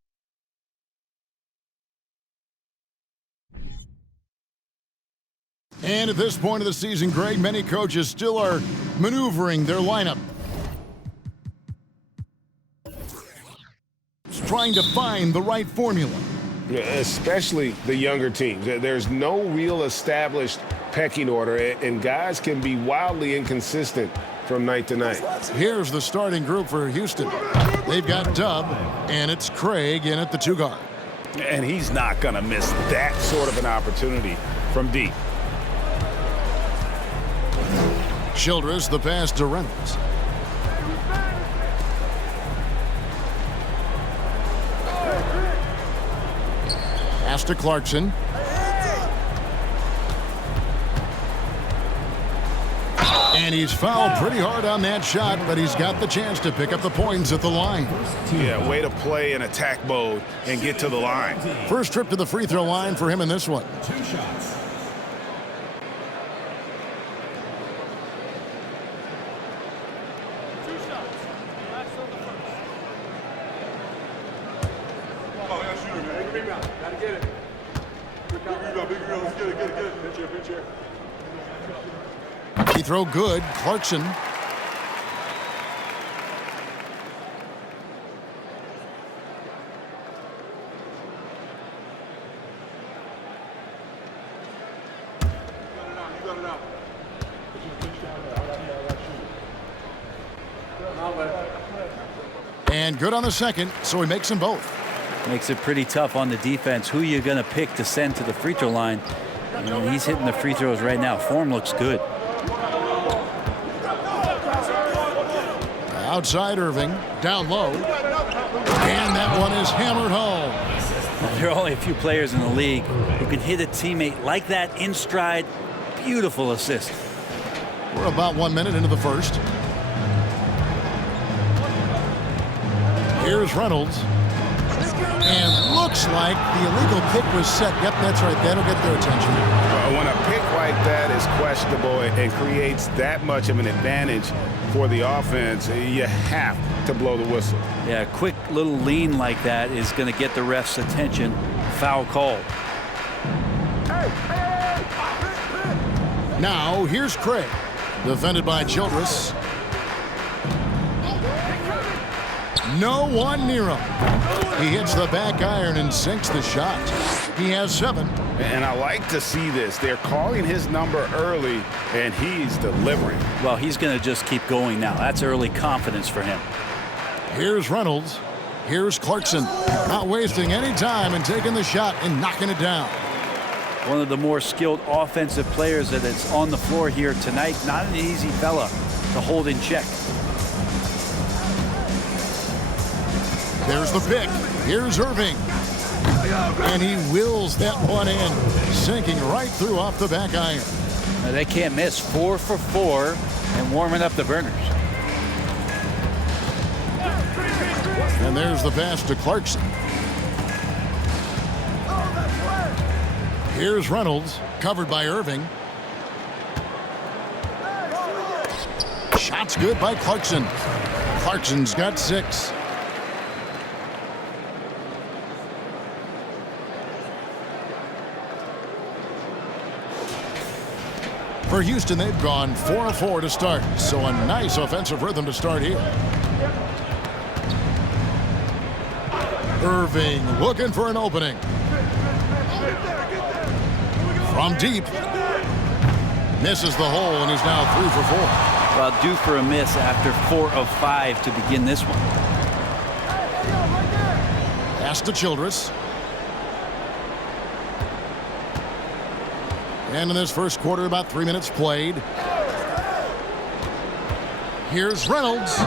And at this point of the season, Greg, many coaches still are maneuvering their lineup. Trying to find the right formula. Especially the younger teams. There's no real established pecking order, and guys can be wildly inconsistent from night to night. Here's the starting group for Houston. They've got Dub, and it's Craig in at the 2 guard. And he's not going to miss that sort of an opportunity from deep. Childress, the pass to Reynolds. Pass to Clarkson. And he's fouled pretty hard on that shot, but he's got the chance to pick up the points at the line. Yeah, way to play in attack mode and get to the line. First trip to the free throw line for him in this one. 2 shots. Free throw good. Clarkson. And good on the second, so he makes them both. Makes it pretty tough on the defense. Who you're going to pick to send to the free throw line. You know, he's hitting the free throws right now. Form looks good. Outside Irving, down low. And that one is hammered home. There are only a few players in the league who can hit a teammate like that in stride. Beautiful assist. We're about 1 minute into the first. Here's Reynolds. And looks like the illegal kick was set. Yep, that's right. That'll get their attention. When a pick like that is questionable and creates that much of an advantage for the offense, you have to blow the whistle. Yeah, a quick little lean like that is going to get the ref's attention. Foul call. Now, here's Craig. Defended by Childress. No one near him. He hits the back iron and sinks the shot. He has 7. And I like to see this. They're calling his number early, and he's delivering. Well, he's going to just keep going now. That's early confidence for him. Here's Reynolds. Here's Clarkson. Not wasting any time and taking the shot and knocking it down. One of the more skilled offensive players that is on the floor here tonight. Not an easy fella to hold in check. There's the pick. Here's Irving. And he wills that one in, sinking right through off the back iron. Now they can't miss. 4 for 4 and warming up the burners. And there's the pass to Clarkson. Here's Reynolds, covered by Irving. Shot's good by Clarkson. Clarkson's got 6. For Houston, they've gone 4 of 4 to start, so a nice offensive rhythm to start here. Irving looking for an opening. From deep. Misses the hole and is now 3 for 4. Well, due for a miss after 4 of 5 to begin this one. Pass to Childress. And in this first quarter, about 3 minutes played. Here's Reynolds.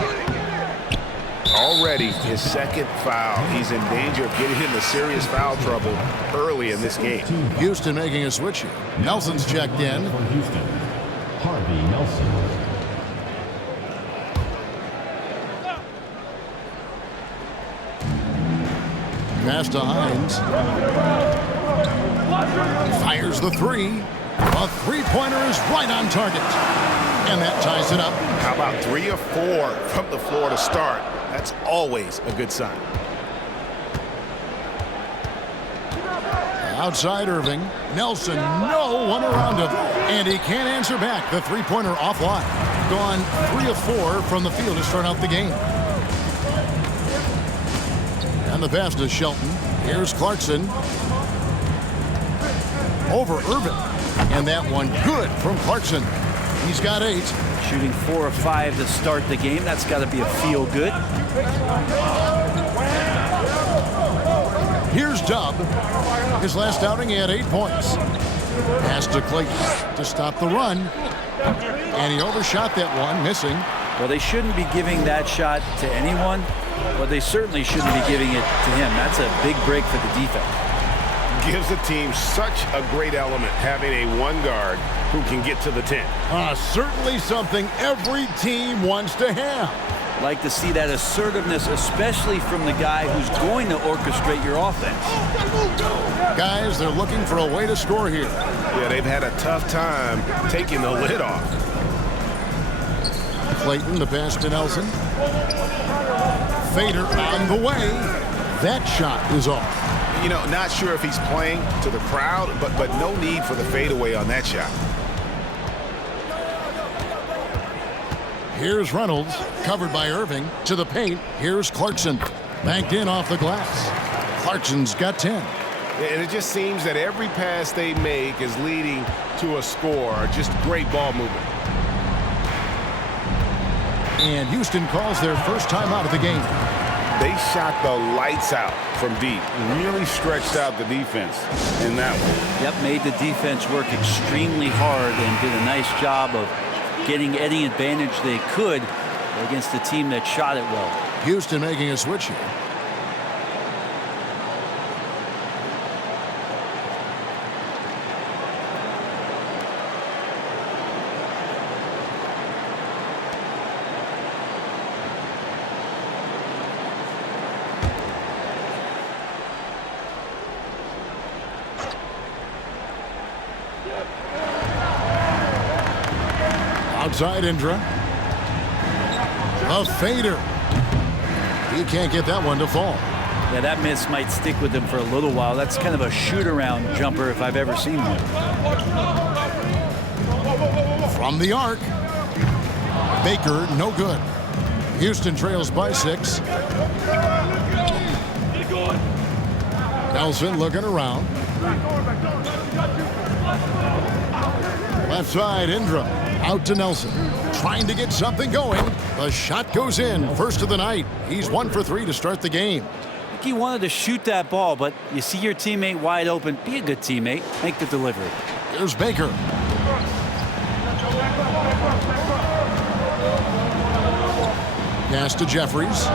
Already his second foul. He's in danger of getting into serious foul trouble early in this game. Houston making a switch here. Nelson's checked in. For Houston, Harvey Nelson. Pass to Hines. Fires the 3. A three-pointer is right on target. And that ties it up. How about 3 of 4 from the floor to start? That's always a good sign. Outside Irving. Nelson, no one around him. And he can't answer back. The three-pointer offline. Gone 3 of 4 from the field to start out the game. And the pass to Shelton. Here's Clarkson. Over Irving. And that one good from Clarkson. He's got 8. Shooting 4 of 5 to start the game. That's got to be a feel good. Here's Dub. His last outing, he had 8 points. Pass to Clayton to stop the run. And he overshot that one, missing. Well, they shouldn't be giving that shot to anyone, but they certainly shouldn't be giving it to him. That's a big break for the defense. Gives the team such a great element having a one guard who can get to the 10. Certainly something every team wants to have. Like to see that assertiveness, especially from the guy who's going to orchestrate your offense. Guys, they're looking for a way to score here. Yeah, they've had a tough time taking the lid off. Clayton, the pass to Nelson. Fader on the way. That shot is off. You know, not sure if he's playing to the crowd, but no need for the fadeaway on that shot. Here's Reynolds, covered by Irving, to the paint. Here's Clarkson, banked in off the glass. Clarkson's got 10. And it just seems that every pass they make is leading to a score. Just great ball movement. And Houston calls their first timeout of the game. They shot the lights out from deep. Really stretched out the defense in that one. Yep, made the defense work extremely hard and did a nice job of getting any advantage they could against a team that shot it well. Houston making a switch here. Outside Indra. A fader. He can't get that one to fall. Yeah, that miss might stick with him for a little while. That's kind of a shoot-around jumper if I've ever seen one. From the arc. Baker, no good. Houston trails by 6. Nelson looking around. Left side, Indra. Out to Nelson. Trying to get something going. The shot goes in. First of the night. He's 1 for 3 to start the game. I think he wanted to shoot that ball, but you see your teammate wide open. Be a good teammate. Make the delivery. Here's Baker. Pass to Jeffries.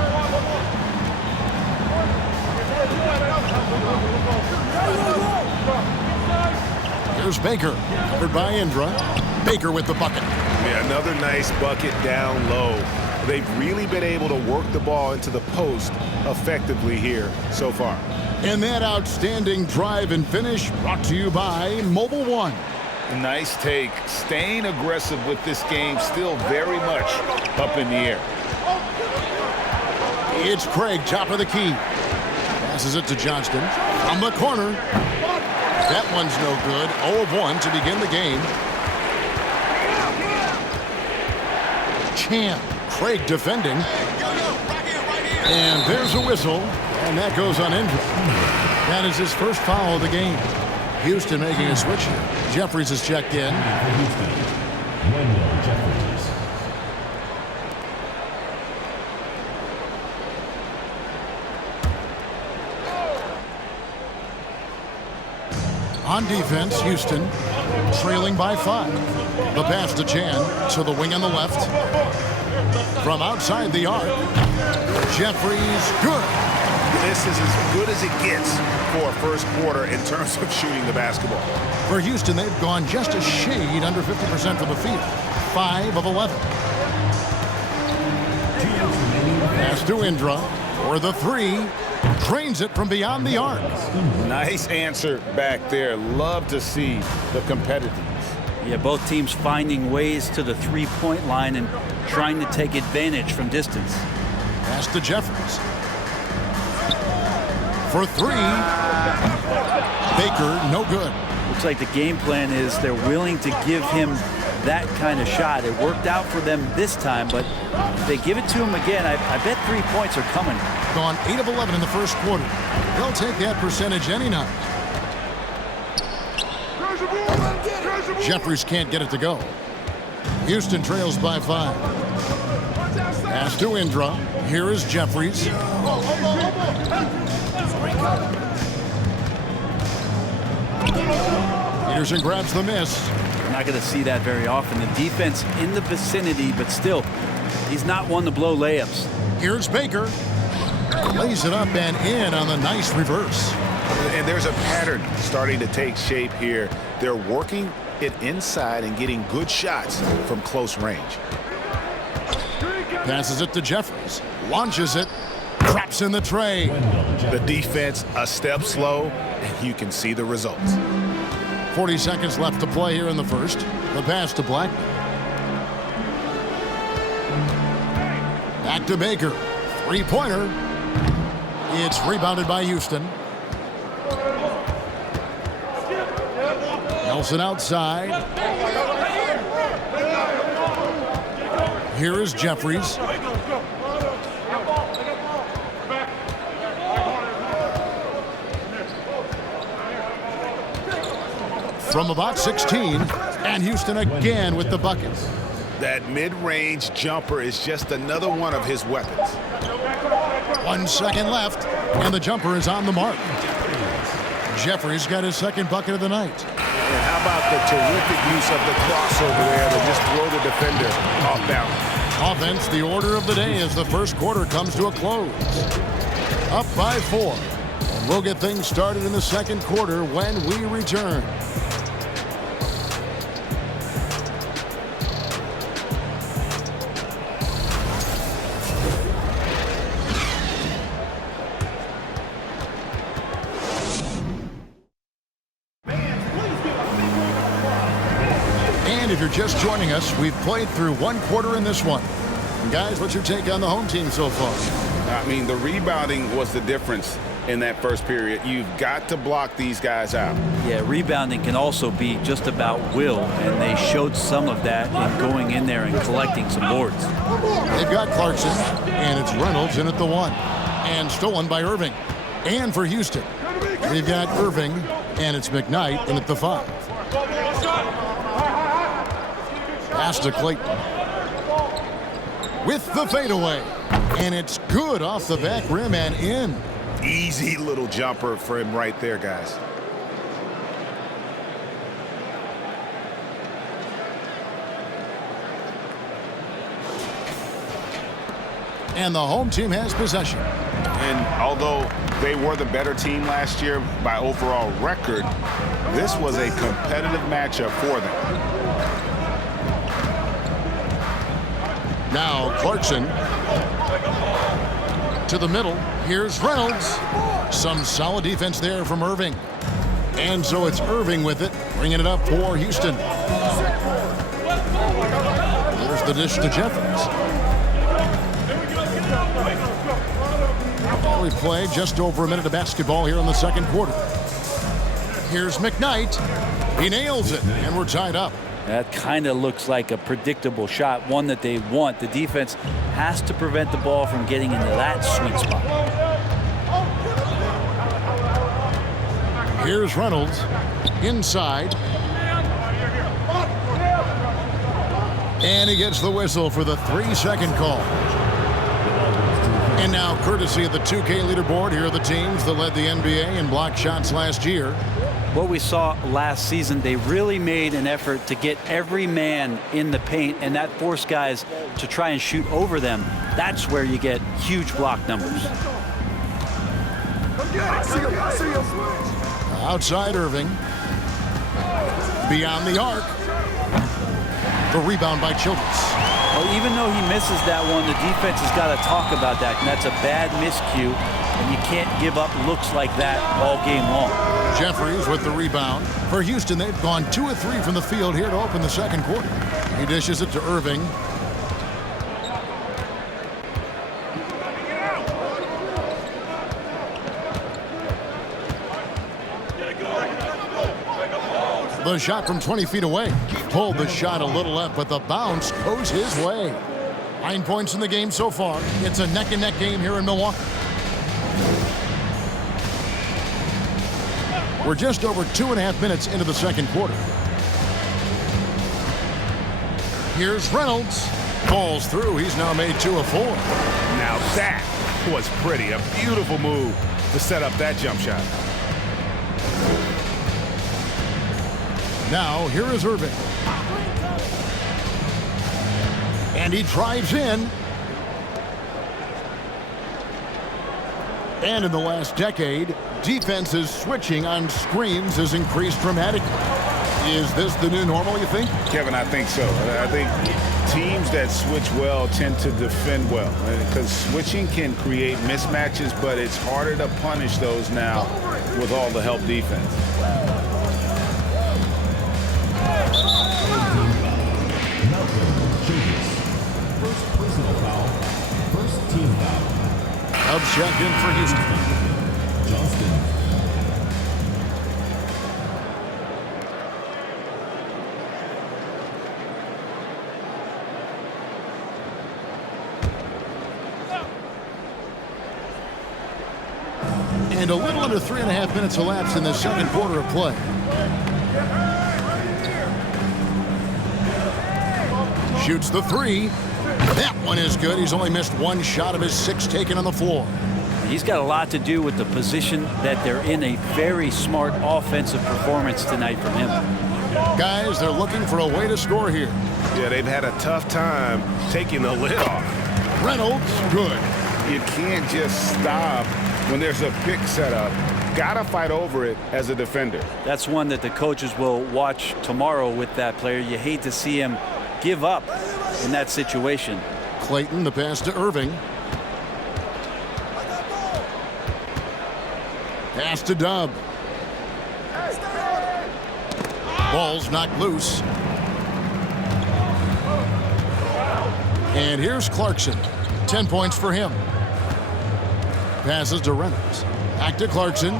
Here's Baker. Covered by Indra. Baker with the bucket. Yeah, another nice bucket down low. They've really been able to work the ball into the post effectively here so far. And that outstanding drive and finish brought to you by Mobile One. Nice take. Staying aggressive with this game, still very much up in the air. It's Craig, top of the key. Passes it to Johnston. From the corner. That one's no good. 0 of 1 to begin the game. Chan. Craig defending. And there's a whistle, and that goes on Indra. That is his first foul of the game. Houston making a switch here. Jeffries is checked in. Wendell Jeffries. On defense, Houston trailing by 5. The pass to Chan to the wing on the left. From outside the arc, Jeffries, good. This is as good as it gets for a first quarter in terms of shooting the basketball. For Houston, they've gone just a shade under 50% from the field. 5 of 11. Pass to Indra for the 3. Drains it from beyond the arc. Nice answer back there. Love to see the competitiveness. Yeah, both teams finding ways to the three-point line and trying to take advantage from distance. Pass to Jeffries. For 3. Baker, no good. Looks like the game plan is they're willing to give him that kind of shot. It worked out for them this time, but if they give it to him again, I bet 3 points are coming. Gone 8 of 11 in the first quarter. They'll take that percentage any night. Jeffries can't get it to go. Houston trails by 5. Pass to Indra. Here is Jeffries. Peterson grabs the miss. You're not going to see that very often. The defense in the vicinity, but still, he's not one to blow layups. Here's Baker. Lays it up and in on the nice reverse. And there's a pattern starting to take shape here. They're working it inside and getting good shots from close range. Passes it to Jeffries. Launches it. Traps in the tray. The defense a step slow, and you can see the results. 40 seconds left to play here in the first. The pass to Blackman. Back to Baker. Three-pointer. It's rebounded by Houston. Nelson outside. Here is Jeffries. From about 16, and Houston again with the buckets. That mid-range jumper is just another one of his weapons. 1 second left, and the jumper is on the mark. Jeffries got his second bucket of the night. And how about the terrific use of the crossover there to just throw the defender off balance. Offense, the order of the day as the first quarter comes to a close. Up by 4. And we'll get things started in the second quarter when we return. If you're just joining us, we've played through 1 quarter in this one. And guys, what's your take on the home team so far? I mean, the rebounding was the difference in that first period. You've got to block these guys out. Yeah, rebounding can also be just about will, and they showed some of that in going in there and collecting some boards. They've got Clarkson, and it's Reynolds in at the 1. And stolen by Irving. And for Houston, they've got Irving, and it's McKnight in at the 5. Pass to Clayton. With the fadeaway. And it's good off the back rim and in. Easy little jumper for him right there, guys. And the home team has possession. And although they were the better team last year by overall record, this was a competitive matchup for them. Now Clarkson to the middle. Here's Reynolds. Some solid defense there from Irving. And so it's Irving with it, bringing it up for Houston. There's the dish to Jeffries. We play just over a minute of basketball here in the second quarter. Here's McKnight. He nails it, and we're tied up. That kind of looks like a predictable shot, one that they want. The defense has to prevent the ball from getting into that sweet spot. Here's Reynolds inside. And he gets the whistle for the 3-second call. And now, courtesy of the 2K leaderboard, here are the teams that led the NBA in block shots last year. What we saw last season, they really made an effort to get every man in the paint, and that forced guys to try and shoot over them. That's where you get huge block numbers. Outside Irving. Beyond the arc. The rebound by Childress. Well, even though he misses that one, the defense has got to talk about that, and that's a bad miscue, and you can't give up looks like that all game long. Jeffries with the rebound. For Houston, they've gone 2 of 3 from the field here to open the second quarter. He dishes it to Irving. The shot from 20 feet away. Pulled the shot a little left, but the bounce goes his way. 9 points in the game so far. It's a neck-and-neck game here in Milwaukee. We're just over 2.5 minutes into the second quarter. Here's Reynolds. Falls through. He's now made 2 of 4. Now that was pretty. A beautiful move to set up that jump shot. Now, here is Irving. And he drives in. And in the last decade, defenses switching on screens has increased dramatically. Is this the new normal, you think? Kevin, I think so. I think teams that switch well tend to defend well. Because switching can create mismatches, but it's harder to punish those now with all the help defense. First personal foul. First team foul. Up check in for Houston. Johnston. And a little under 3.5 minutes elapsed in the second quarter of play. Shoots the 3. That one is good. He's only missed 1 shot of his 6 taken on the floor. He's got a lot to do with the position that they're in. A very smart offensive performance tonight from him. Guys, they're looking for a way to score here. Yeah, they've had a tough time taking the lid off. Reynolds, good. You can't just stop when there's a pick set up. Gotta fight over it as a defender. That's one that the coaches will watch tomorrow with that player. You hate to see him give up in that situation. Clayton, the pass to Irving. Pass to Dub. Ball's knocked loose. And here's Clarkson. 10 points for him. Passes to Reynolds. Back to Clarkson.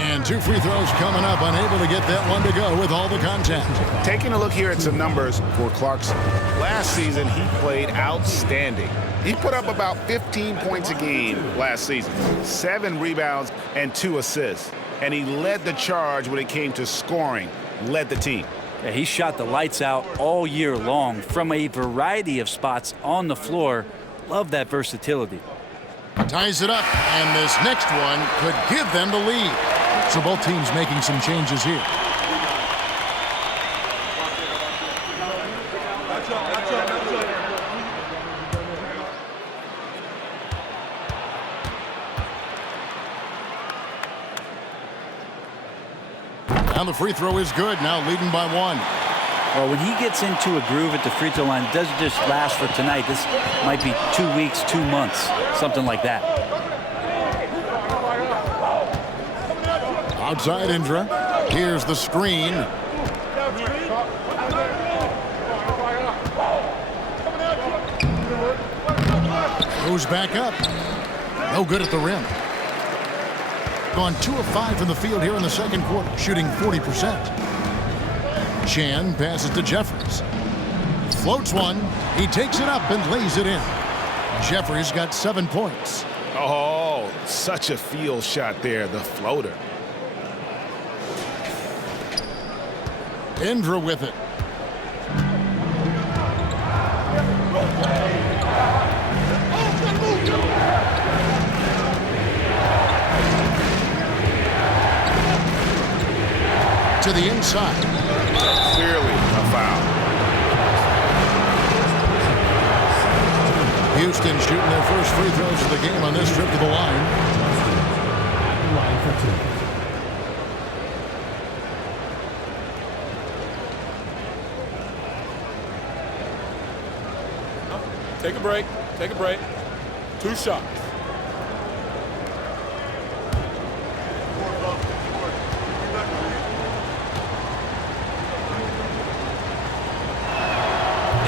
And 2 free throws coming up. Unable to get that one to go with all the contact. Taking a look here at some numbers for Clarkson. Last season, he played outstanding. He put up about 15 points a game last season, 7 rebounds and 2 assists. And he led the charge when it came to scoring, led the team. Yeah, he shot the lights out all year long from a variety of spots on the floor. Love that versatility. Ties it up, and this next one could give them the lead. So both teams making some changes here. And the free throw is good, now leading by 1. Well, when he gets into a groove at the free throw line, it doesn't just last for tonight. This might be 2 weeks, 2 months, something like that. Outside Indra. Here's the screen. Goes back up. No good at the rim. gone 2 of 5 from the field here in the second quarter, shooting 40%. Chan passes to Jeffries. Floats one. He takes it up and lays it in. Jeffries got 7 points. Oh, such a field shot there, the floater. Indra with it. To the inside. Clearly a foul. Houston shooting their first free throws of the game on this trip to the line. Line for 2. Take a break. Take a break. 2 shots.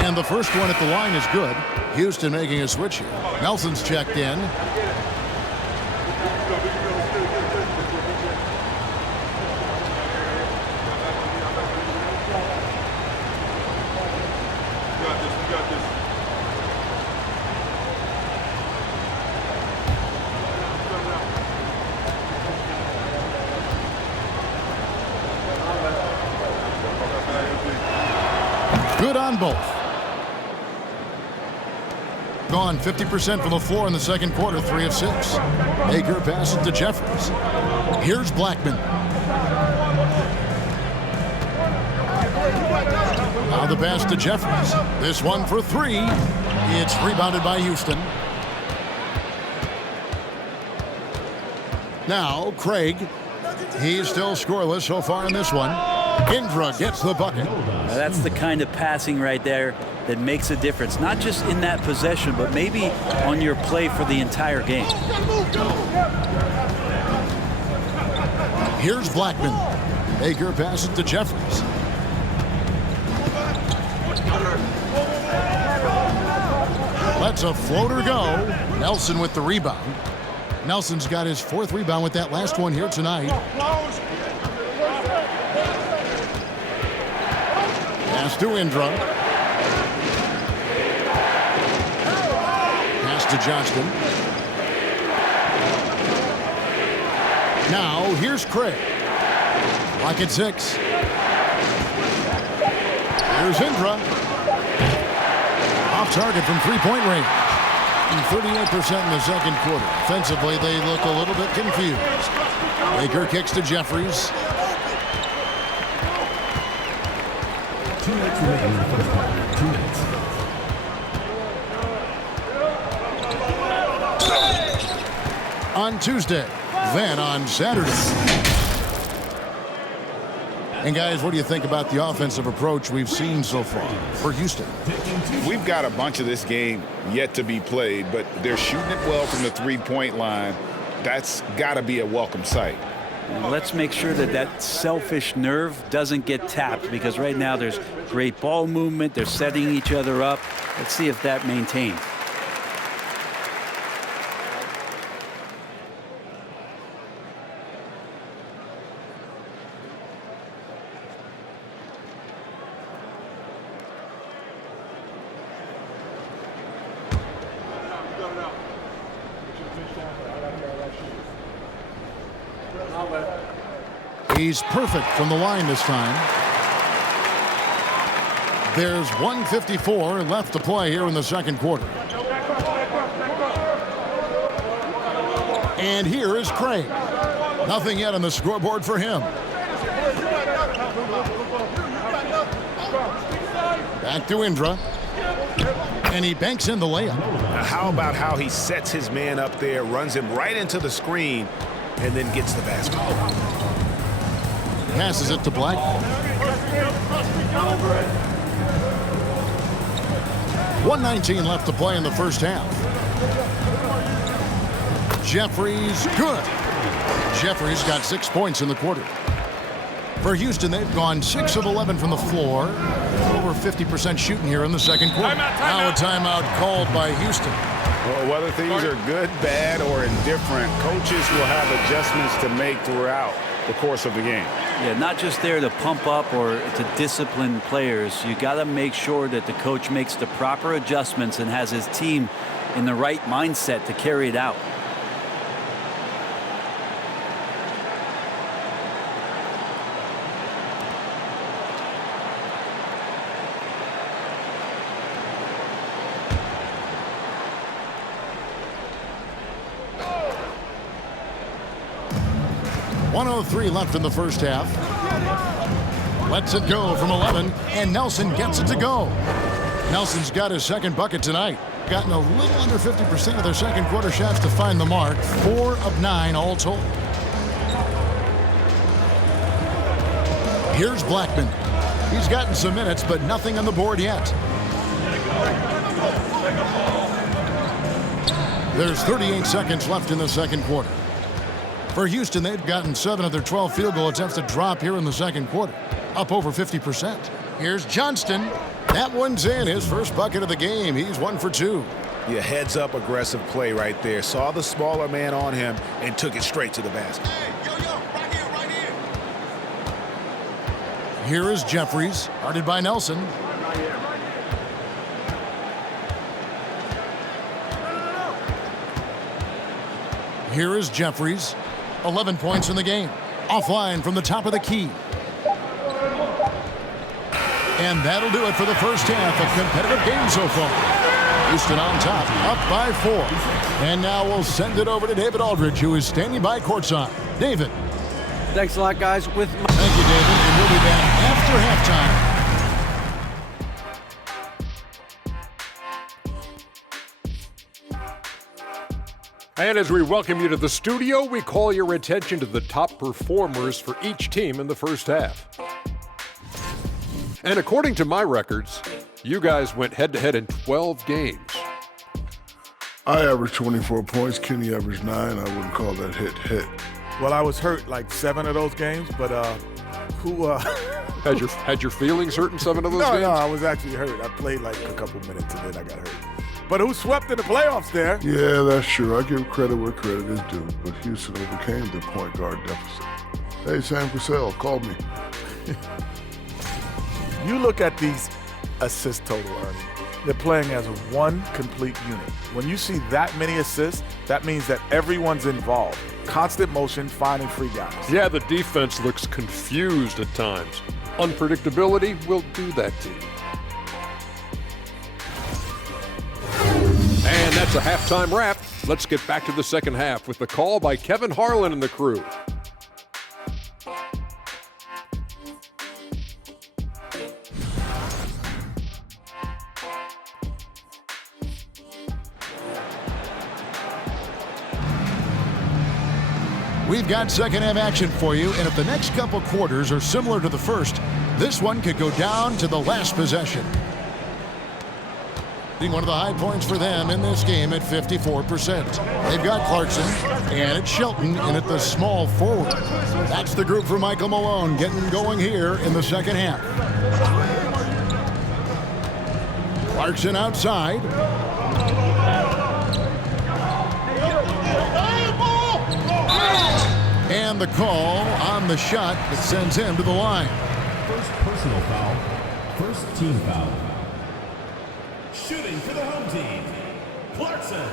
And the first one at the line is good. Houston making a switch here. Nelson's checked in. Good on both. Gone 50% from the floor in the second quarter, 3 of 6. Baker passes to Jeffries. Here's Blackman. Now the pass to Jeffries. This one for 3. It's rebounded by Houston. Now Craig. He's still scoreless so far in this one. Indra gets the bucket. Now that's the kind of passing right there that makes a difference, not just in that possession, but maybe on your play for the entire game. Here's Blackman. Baker passes to Jeffries. Lets a floater go. Nelson with the rebound. Nelson's got his 4th rebound with that last one here tonight. Pass to Indra. Pass to Johnston. Now here's Craig. Lock at 6. Here's Indra. Off target from 3-point range. 38% in the second quarter. Offensively, they look a little bit confused. Baker kicks to Jeffries. 2 minutes remaining in the first quarter. 2 minutes. On Tuesday, then on Saturday. And guys, what do you think about the offensive approach we've seen so far for Houston? We've got a bunch of this game yet to be played, but they're shooting it well from the 3-point line. That's got to be a welcome sight. And let's make sure that that selfish nerve doesn't get tapped, because right now there's great ball movement. They're setting each other up. Let's see if that maintains. He's perfect from the line this time. There's 1:54 left to play here in the second quarter. And here is Craig. Nothing yet on the scoreboard for him. Back to Indra. And he banks in the layup. Now how about how he sets his man up there, runs him right into the screen, and then gets the basket. Passes it to Black. 1:19 left to play in the first half. Jeffries, good. Jeffries got 6 points in the quarter. For Houston, they've gone 6 of 11 from the floor. Over 50% shooting here in the second quarter. Now a timeout called by Houston. Well, whether things are good, bad, or indifferent, coaches will have adjustments to make throughout the course of the game. Yeah, not just there to pump up or to discipline players. You got to make sure that the coach makes the proper adjustments and has his team in the right mindset to carry it out. .103 left in the first half. Lets it go from 11, and Nelson gets it to go. Nelson's got his second bucket tonight. Gotten a little under 50% of their second quarter shots to find the mark. 4 of 9 all told. Here's Blackman. He's gotten some minutes, but nothing on the board yet. There's 38 seconds left in the second quarter. For Houston, they've gotten 7 of their 12 field goal attempts to drop here in the second quarter, up over 50%. Here's Johnston. That one's in, his first bucket of the game. He's 1 for 2. Yeah, heads-up aggressive play right there. Saw the smaller man on him and took it straight to the basket. Here is Jeffries, guarded by Nelson. Here is Jeffries. 11 points in the game. Offline from the top of the key. And that'll do it for the first half. A competitive game so far. Houston on top, up by 4. And now we'll send it over to David Aldridge, who is standing by courtside. David. Thanks a lot, guys. Thank you, David. And we'll be back after halftime. And as we welcome you to the studio, we call your attention to the top performers for each team in the first half. And according to my records, you guys went head-to-head in 12 games. I averaged 24 points. Kenny averaged 9. I wouldn't call that hit. Well, I was hurt like 7 of those games, but Had your feelings hurt in 7 of those games? No, I was actually hurt. I played like a couple minutes and then I got hurt. But who swept in the playoffs there? Yeah, that's true. I give credit where credit is due, but Houston overcame the point guard deficit. Hey, Sam Cassell, call me. You look at these assist total, Ernie. They're playing as one complete unit. When you see that many assists, that means that everyone's involved. Constant motion, finding free guys. Yeah, the defense looks confused at times. Unpredictability will do that to you. And that's a halftime wrap. Let's get back to the second half with the call by Kevin Harlan and the crew. We've got second half action for you, and if the next couple quarters are similar to the first, this one could go down to the last possession. One of the high points for them in this game at 54%. They've got Clarkson, and it's Shelton in at the small forward. That's the group for Michael Malone getting going here in the second half. Clarkson outside. And the call on the shot that sends him to the line. First personal foul. First team foul. Shooting for the home team, Clarkson.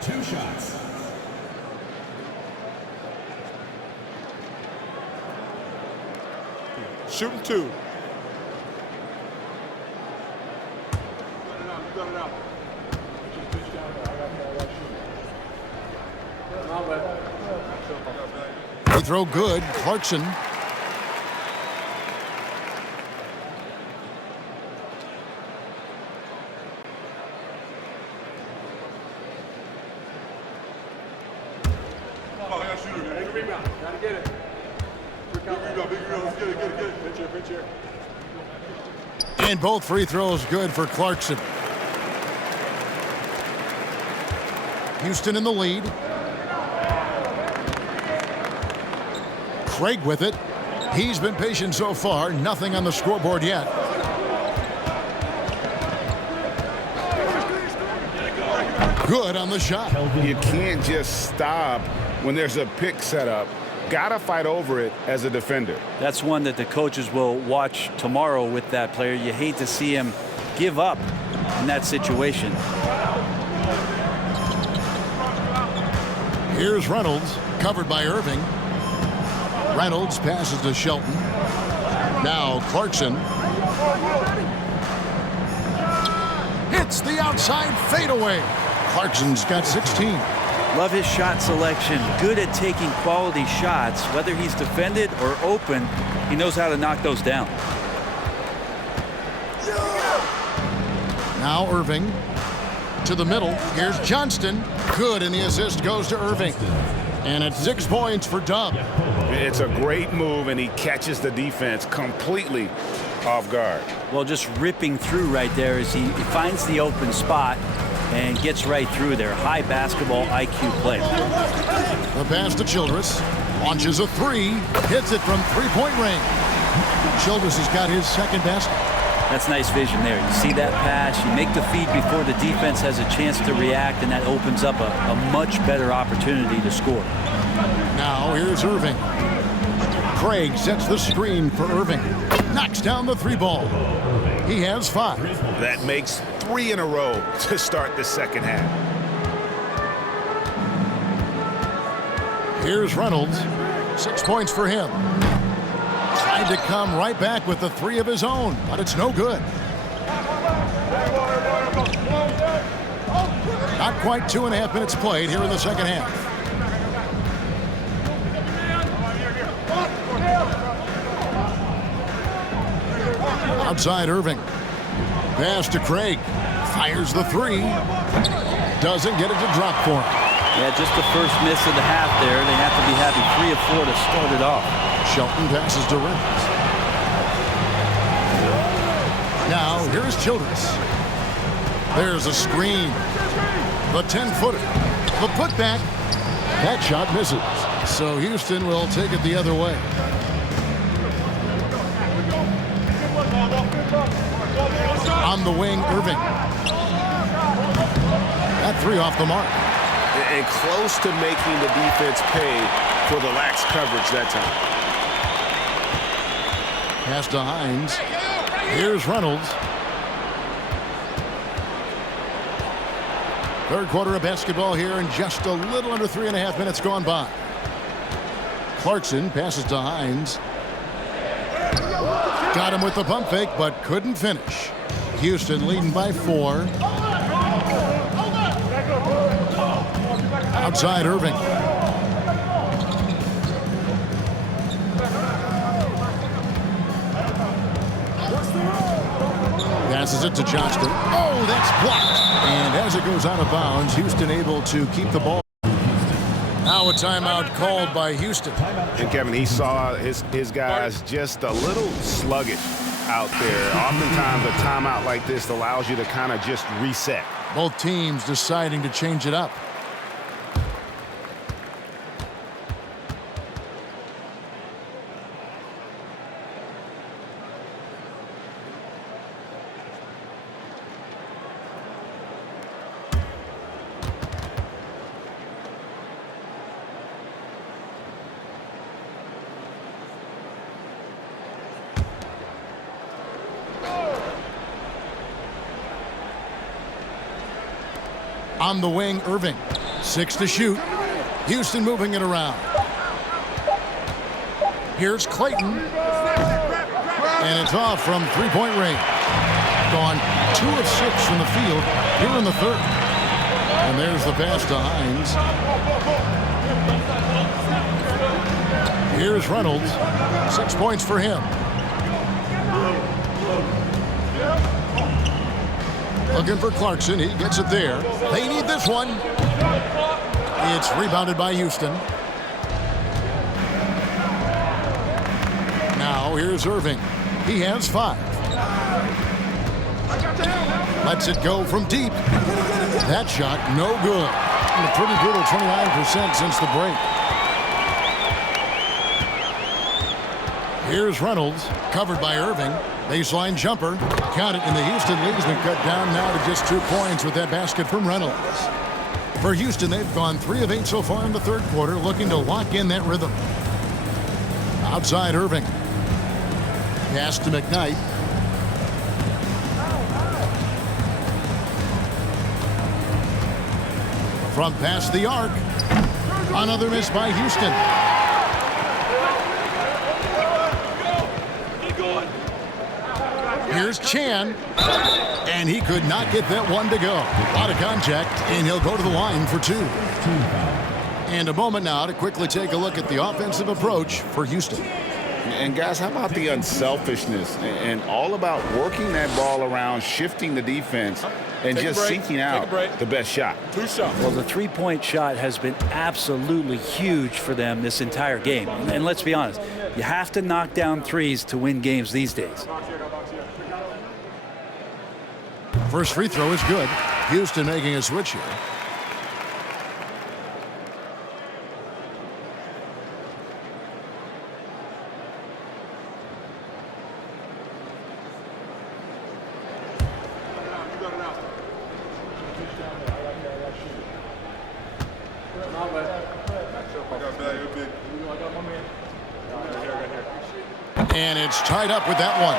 2 shots. Shooting 2. Free throw good, Clarkson. And both free throws good for Clarkson. Houston in the lead. Craig with it. He's been patient so far. Nothing on the scoreboard yet. Good on the shot. You can't just stop when there's a pick set up. Gotta fight over it as a defender. That's one that the coaches will watch tomorrow with that player. You hate to see him give up in that situation. Here's Reynolds, covered by Irving. Reynolds passes to Shelton. Now Clarkson. Hits the outside fadeaway. Clarkson's got 16. Love his shot selection. Good at taking quality shots. Whether he's defended or open, he knows how to knock those down. Now Irving to the middle. Here's Johnston. Good, and the assist goes to Irving. And it's 6 points for Dub. It's a great move, and he catches the defense completely off guard. Well, just ripping through right there as he finds the open spot and gets right through there. High basketball IQ play. The pass to Childress. Launches a three. Hits it from three-point range. Childress has got his second basket. That's nice vision there. You see that pass, you make the feed before the defense has a chance to react, and that opens up a much better opportunity to score. Now here's Irving. Craig sets the screen for Irving. Knocks down the three ball. He has 5. That makes 3 in a row to start the second half. Here's Reynolds. 6 points for him. Tried to come right back with the 3 of his own, but it's no good. Not quite 2.5 minutes played here in the second half. Outside Irving. Pass to Craig. Fires the 3. Doesn't get it to drop for him. Yeah, just the first miss of the half there. They have to be having 3 of 4 to start it off. Shelton passes to Reynolds. Now here's Childress. There's a screen. The 10-footer. The putback. That shot misses. So Houston will take it the other way. On the wing, Irving. That 3 off the mark. And close to making the defense pay for the lax coverage that time. Pass to Hines. Here's Reynolds. Third quarter of basketball here, and just a little under 3.5 minutes gone by. Clarkson passes to Hines. Got him with the pump fake, but couldn't finish. Houston leading by 4. Outside Irving. Passes it to Johnston. Oh, that's blocked. And as it goes out of bounds, Houston able to keep the ball. Now a timeout called by Houston. And Kevin, he saw his guys just a little sluggish out there. Oftentimes a timeout like this allows you to kind of just reset. Both teams deciding to change it up. On the wing, Irving. 6 to shoot. Houston moving it around. Here's Clayton. And it's off from three-point range. Gone 2 of 6 from the field here in the third. And there's the pass to Hines. Here's Reynolds. 6 points for him. Looking for Clarkson. He gets it there. They need this one. It's rebounded by Houston. Now here's Irving. He has 5. Lets it go from deep. That shot no good. And a pretty brutal 29% since the break. Here's Reynolds. Covered by Irving. Baseline jumper. Count it, and the Houston lead has been cut down now to just 2 points with that basket from Reynolds. For Houston, they've gone 3 of 8 so far in the third quarter, looking to lock in that rhythm. Outside Irving. Pass to McKnight. From past the arc. Another miss by Houston. Here's Chan. And he could not get that one to go. A lot of contact, and he'll go to the line for 2. And a moment now to quickly take a look at the offensive approach for Houston. And guys, how about the unselfishness and all about working that ball around, shifting the defense, and just seeking out the best shot. 2 shots. Well, the three-point shot has been absolutely huge for them this entire game. And let's be honest, you have to knock down threes to win games these days. First free throw is good. Houston making a switch here. And it's tied up with that one.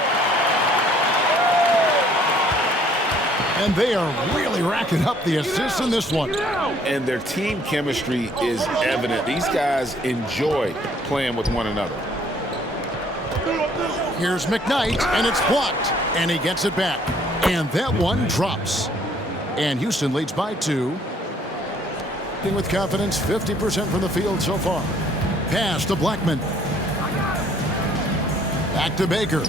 And they are really racking up the assists in this one. And their team chemistry is evident. These guys enjoy playing with one another. Here's McKnight, and it's blocked. And he gets it back. And that one drops. And Houston leads by 2. With confidence, 50% from the field so far. Pass to Blackman. Back to Baker.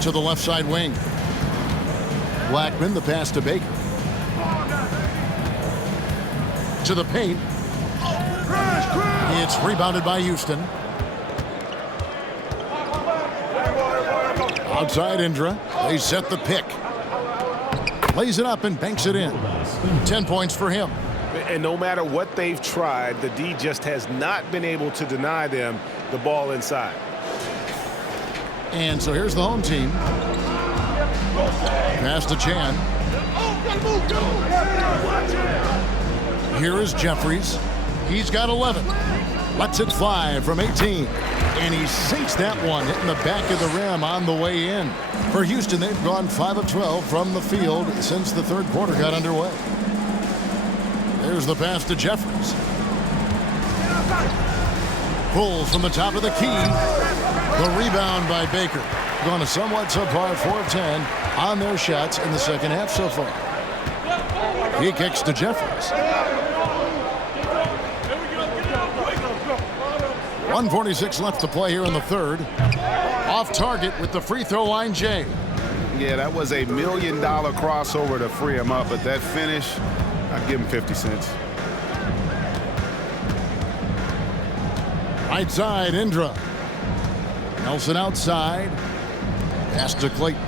To the left side wing. Blackman, the pass to Baker. To the paint. It's rebounded by Houston. Outside Indra. They set the pick. Lays it up and banks it in. 10 points for him. And no matter what they've tried, the D just has not been able to deny them the ball inside. And so here's the home team. Pass to Chan. Here is Jeffries. He's got 11. Lets it fly from 18. And he sinks that one, hitting the back of the rim on the way in. For Houston, they've gone 5 of 12 from the field since the third quarter got underway. There's the pass to Jeffries. Pulls from the top of the key. The rebound by Baker. Going to somewhat subpar 4 of 10 on their shots in the second half so far. He kicks to Jeffries. 1:46 left to play here in the third. Off target with the free throw line, Jay. Yeah, that was a $1 million crossover to free him up, but that finish, I'd give him 50 cents. Right side, Indra. Nelson outside. Pass to Clayton.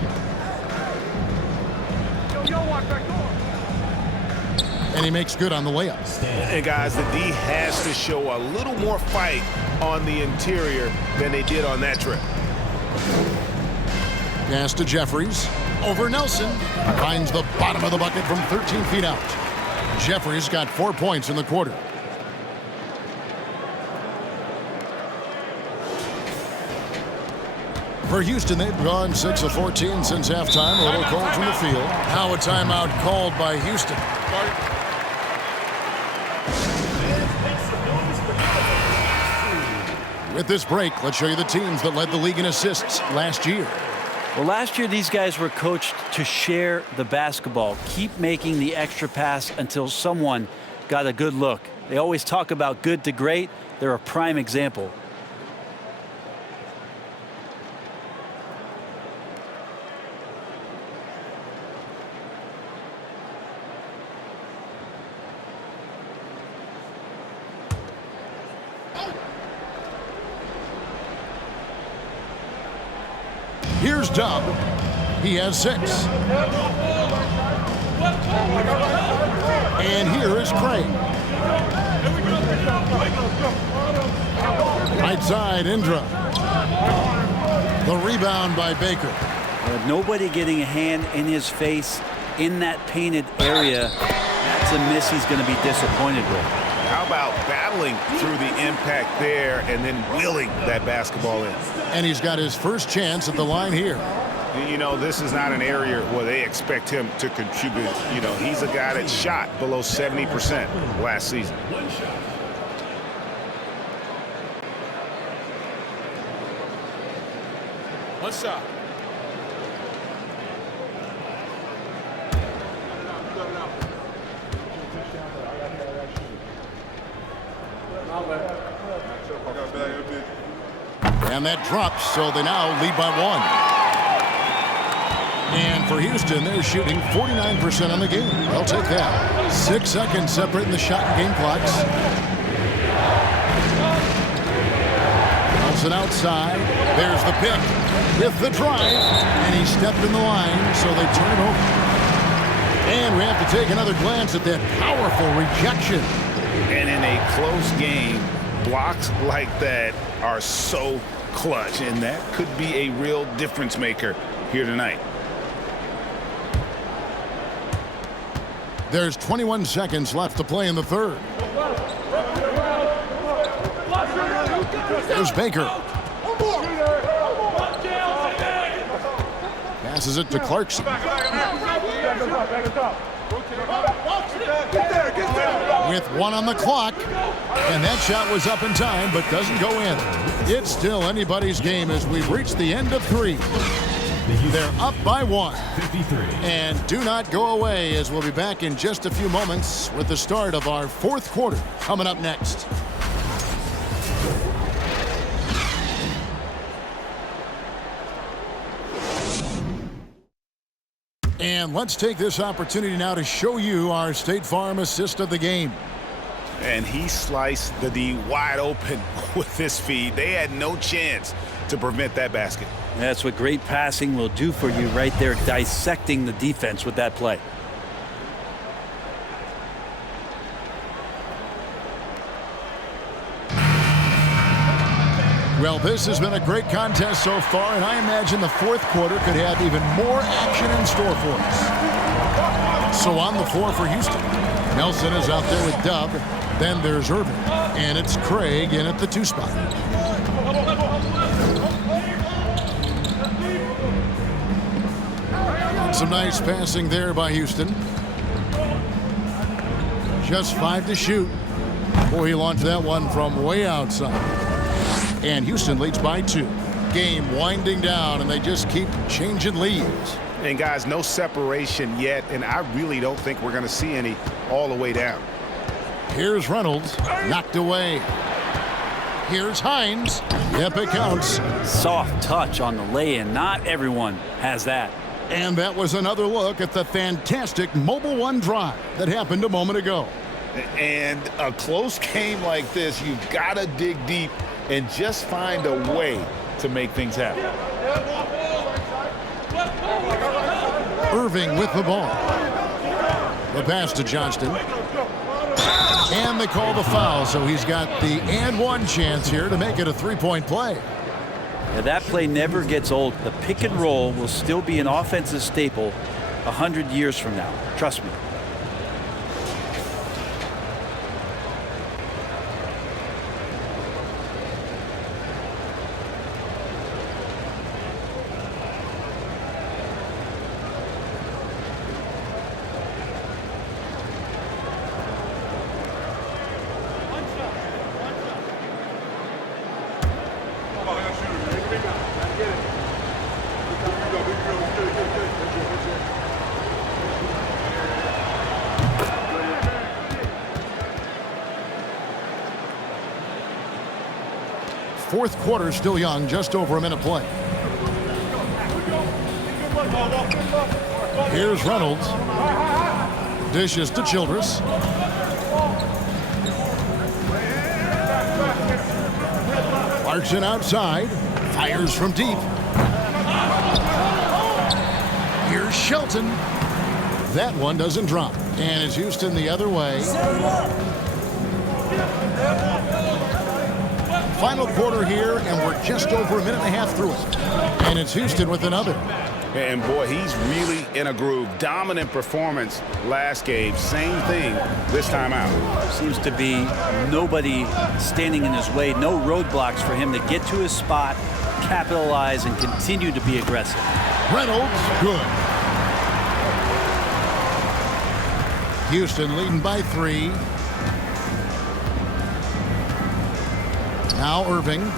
And he makes good on the layup. And guys, the D has to show a little more fight on the interior than they did on that trip. Pass to Jeffries. Over Nelson. Finds the bottom of the bucket from 13 feet out. Jeffries got 4 points in the quarter. For Houston, they've gone 6 of 14 since halftime. A little cold from the field. Now a timeout called by Houston. With this break, let's show you the teams that led the league in assists last year. Well, last year, these guys were coached to share the basketball, keep making the extra pass until someone got a good look. They always talk about good to great. They're a prime example. Here's Dub. He has 6. And here is Craig. Right side, Indra. The rebound by Baker. Nobody getting a hand in his face in that painted area. That's a miss he's going to be disappointed with. How about battling through the impact there and then wheeling that basketball in? And he's got his first chance at the line here. You know, this is not an area where they expect him to contribute. You know, he's a guy that shot below 70% last season. One shot. And that drops, so they now lead by 1. And for Houston, they're shooting 49% on the game. They'll take that. 6 seconds separating the shot and game clocks. Nelson outside. There's the pick with the drive. And he stepped in the line, so they turn it over. And we have to take another glance at that powerful rejection. And in a close game, blocks like that are so clutch, and that could be a real difference maker here tonight. There's 21 seconds left to play in the third. There's Baker. Passes it to Clarkson. With 1 on the clock, and that shot was up in time but doesn't go in. It's still anybody's game as we've reached the end of 3. They're up by 1. And do not go away, as we'll be back in just a few moments with the start of our 4th quarter coming up next. And let's take this opportunity now to show you our State Farm assist of the game. And he sliced the D wide open with this feed. They had no chance to prevent that basket. That's what great passing will do for you right there, dissecting the defense with that play. Well, this has been a great contest so far, and I imagine the 4th quarter could have even more action in store for us. So on the floor for Houston, Nelson is out there with Dub. Then there's Irving, and it's Craig in at the 2 spot. Some nice passing there by Houston. Just 5 to shoot. Boy, he launched that one from way outside. And Houston leads by 2. Game winding down, and they just keep changing leads. And guys, no separation yet, and I really don't think we're going to see any all the way down. Here's Reynolds, knocked away. Here's Hines. Yep, it counts. Soft touch on the lay-in. Not everyone has that. And that was another look at the fantastic Mobile One drive that happened a moment ago. And a close game like this, you've got to dig deep and just find a way to make things happen. Irving with the ball. The pass to Johnston. And they call the foul, so he's got the and one chance here to make it a three-point play. Yeah, that play never gets old. The pick and roll will still be an offensive staple 100 years from now. Trust me. Fourth quarter still young, just over a minute play. Here's Reynolds. Dishes to Childress. Clarkson outside. Fires from deep. Here's Shelton. That one doesn't drop. And it's Houston the other way. Final quarter here, and we're just over a minute and a half through it. And it's Houston with another. And boy, he's really in a groove. Dominant performance last game. Same thing this time out. Seems to be nobody standing in his way. No roadblocks for him to get to his spot, capitalize, and continue to be aggressive. Reynolds, good. Houston leading by 3. Now Irving.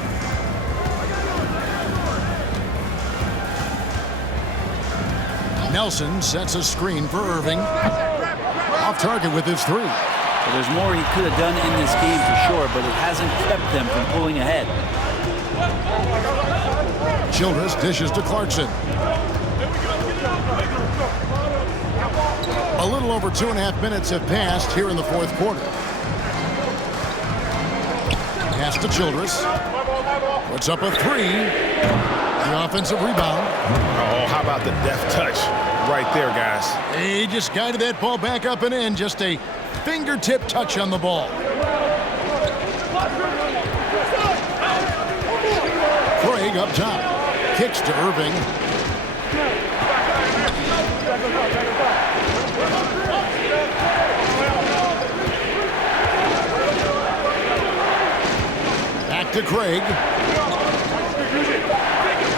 Nelson sets a screen for Irving. Off target with his 3. Well, there's more he could have done in this game for sure, but it hasn't kept them from pulling ahead. Childress dishes to Clarkson. A little over 2.5 minutes have passed here in the fourth quarter. Pass to Childress. Puts up a 3. The offensive rebound. Oh, how about the deft touch right there, guys? He just guided that ball back up and in. Just a fingertip touch on the ball. Craig up top. Kicks to Irving. Back to Craig.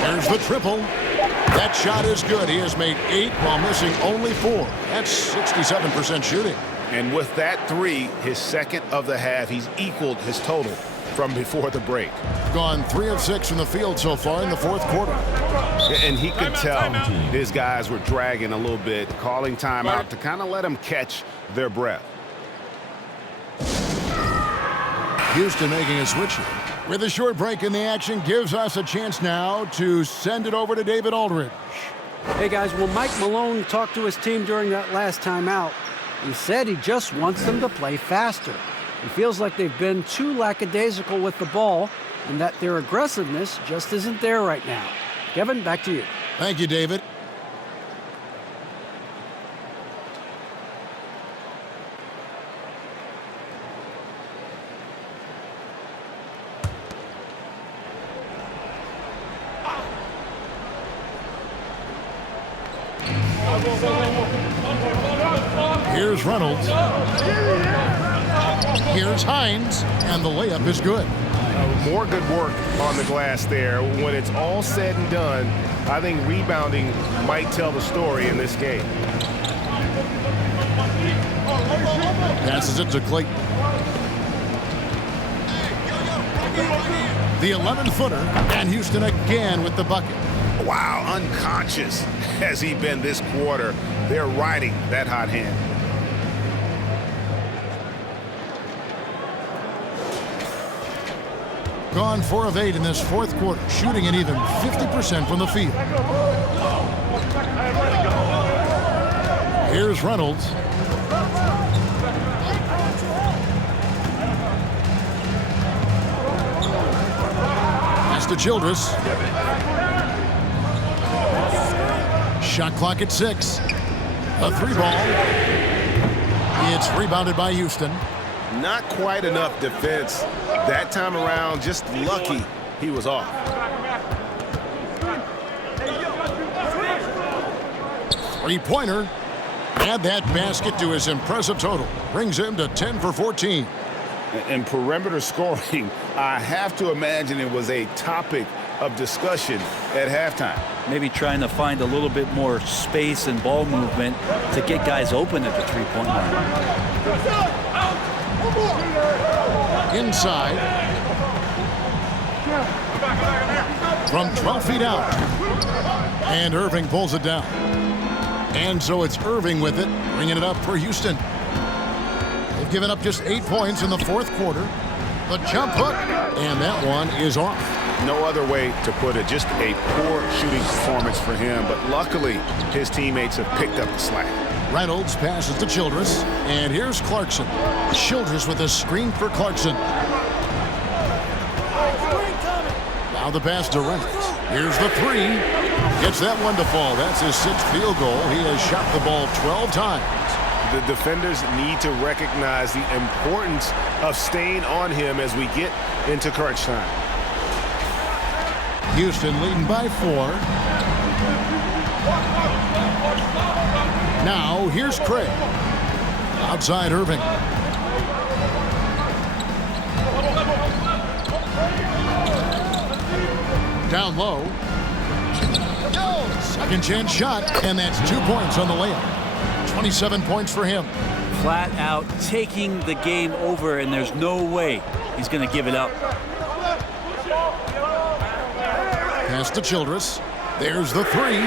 There's the triple. That shot is good. He has made 8 while missing only 4. That's 67% shooting. And with that 3, his second of the half, he's equaled his total from before the break. Gone 3 of 6 from the field so far in the fourth quarter. And he could tell his guys were dragging a little bit, calling timeout to kind of let them catch their breath. Houston making a switch here. With a short break in the action, gives us a chance now to send it over to David Aldridge. Hey, guys, well, Mike Malone talked to his team during that last timeout. He said he just wants them to play faster. He feels like they've been too lackadaisical with the ball and that their aggressiveness just isn't there right now. Kevin, back to you. Thank you, David. Here's Reynolds. Here's Hines, and the layup is good. More good work on the glass there. When it's all said and done, I think rebounding might tell the story in this game. Passes it to Clayton. The 11-footer, and Houston again with the bucket. Wow, unconscious has he been this quarter. They're riding that hot hand. Gone 4 of 8 in this fourth quarter, shooting an even 50% from the field. Here's Reynolds. Pass to Childress. Shot clock at 6. A 3 ball. It's rebounded by Houston. Not quite enough defense that time around. Just lucky he was off. Three-pointer. Add that basket to his impressive total. Brings him to 10 for 14. And perimeter scoring, I have to imagine it was a topic of discussion at halftime. Maybe trying to find a little bit more space and ball movement to get guys open at the three-point line. Inside. From 12 feet out. And Irving pulls it down. And so it's Irving with it, bringing it up for Houston. They've given up just 8 points in the fourth quarter. The jump hook, and that one is off. No other way to put it. Just a poor shooting performance for him. But luckily, his teammates have picked up the slack. Reynolds passes to Childress. And here's Clarkson. Childress with a screen for Clarkson. Now the pass to Reynolds. Here's the 3. Gets that one to fall. That's his 6th field goal. He has shot the ball 12 times. The defenders need to recognize the importance of staying on him as we get into crunch time. Houston leading by 4. Now here's Craig. Outside Irving. Down low. Second chance shot, and that's 2 points on the layup. 27 points for him. Flat out taking the game over, and there's no way he's going to give it up. Pass to Childress. There's the three.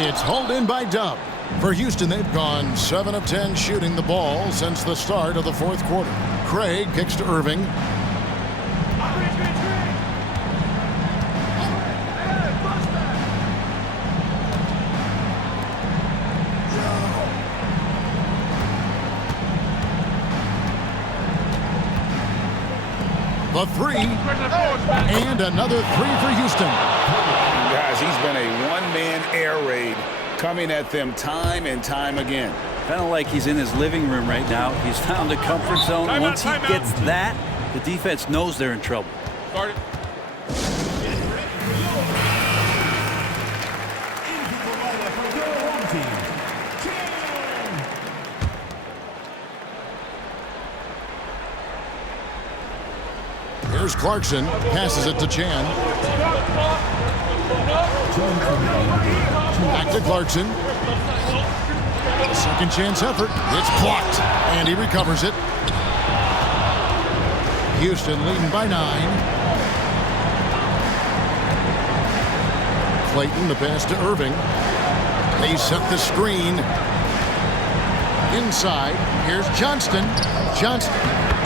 It's hauled in by Dub. For Houston, they've gone 7 of 10 shooting the ball since the start of the fourth quarter. Craig kicks to Irving. The three, and another three for Houston. Guys, he's been a one-man air raid coming at them time and time again. Kind of like he's in his living room right now. He's found a comfort zone. Once he gets that, the defense knows they're in trouble. Guard it. Here's Clarkson, passes it to Chan. Back to Clarkson. Second chance effort. It's blocked, and he recovers it. Houston leading by 9. Clayton, the pass to Irving. They set the screen. Inside, here's Johnston. Johnston,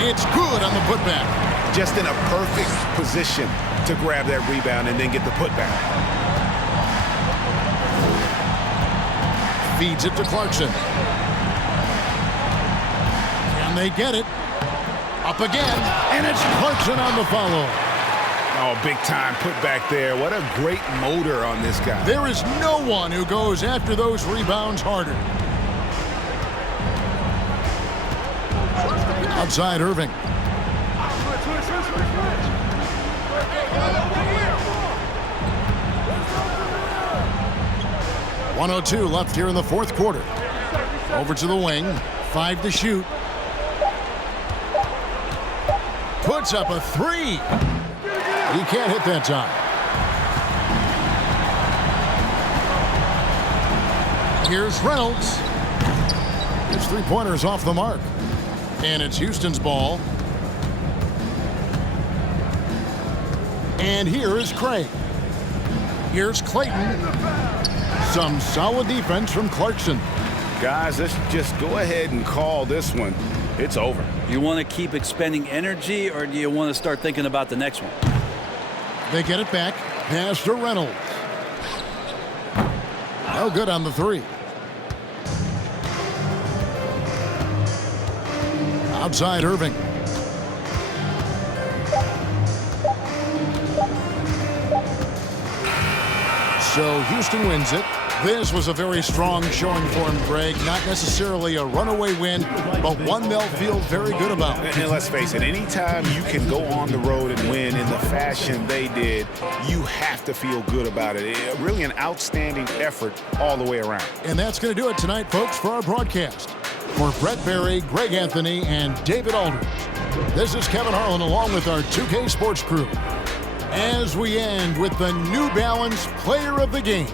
it's good on the putback. Just in a perfect position to grab that rebound and then get the putback. Feeds it to Clarkson. Can they get it? Up again, and it's Clarkson on the follow. Oh, big time putback there. What a great motor on this guy. There is no one who goes after those rebounds harder. Outside Irving. .102 left here in the fourth quarter. Over to the wing. 5 to shoot. Puts up a three. He can't hit that time. Here's Reynolds. His three-pointer's off the mark. And it's Houston's ball. And here is Craig. Here's Clayton. Some solid defense from Clarkson. Guys, let's just go ahead and call this one. It's over. You want to keep expending energy, or do you want to start thinking about the next one? They get it back. Pass to Reynolds. No good on the three. Outside Irving. So Houston wins it. This was a very strong showing for him, Greg. Not necessarily a runaway win, but one they'll feel very good about. And let's face it, anytime you can go on the road and win in the fashion they did, you have to feel good about it. Really an outstanding effort all the way around. And that's going to do it tonight, folks, for our broadcast. For Brett Berry, Greg Anthony, and David Aldridge, this is Kevin Harlan along with our 2K Sports crew. As we end with the New Balance Player of the Game.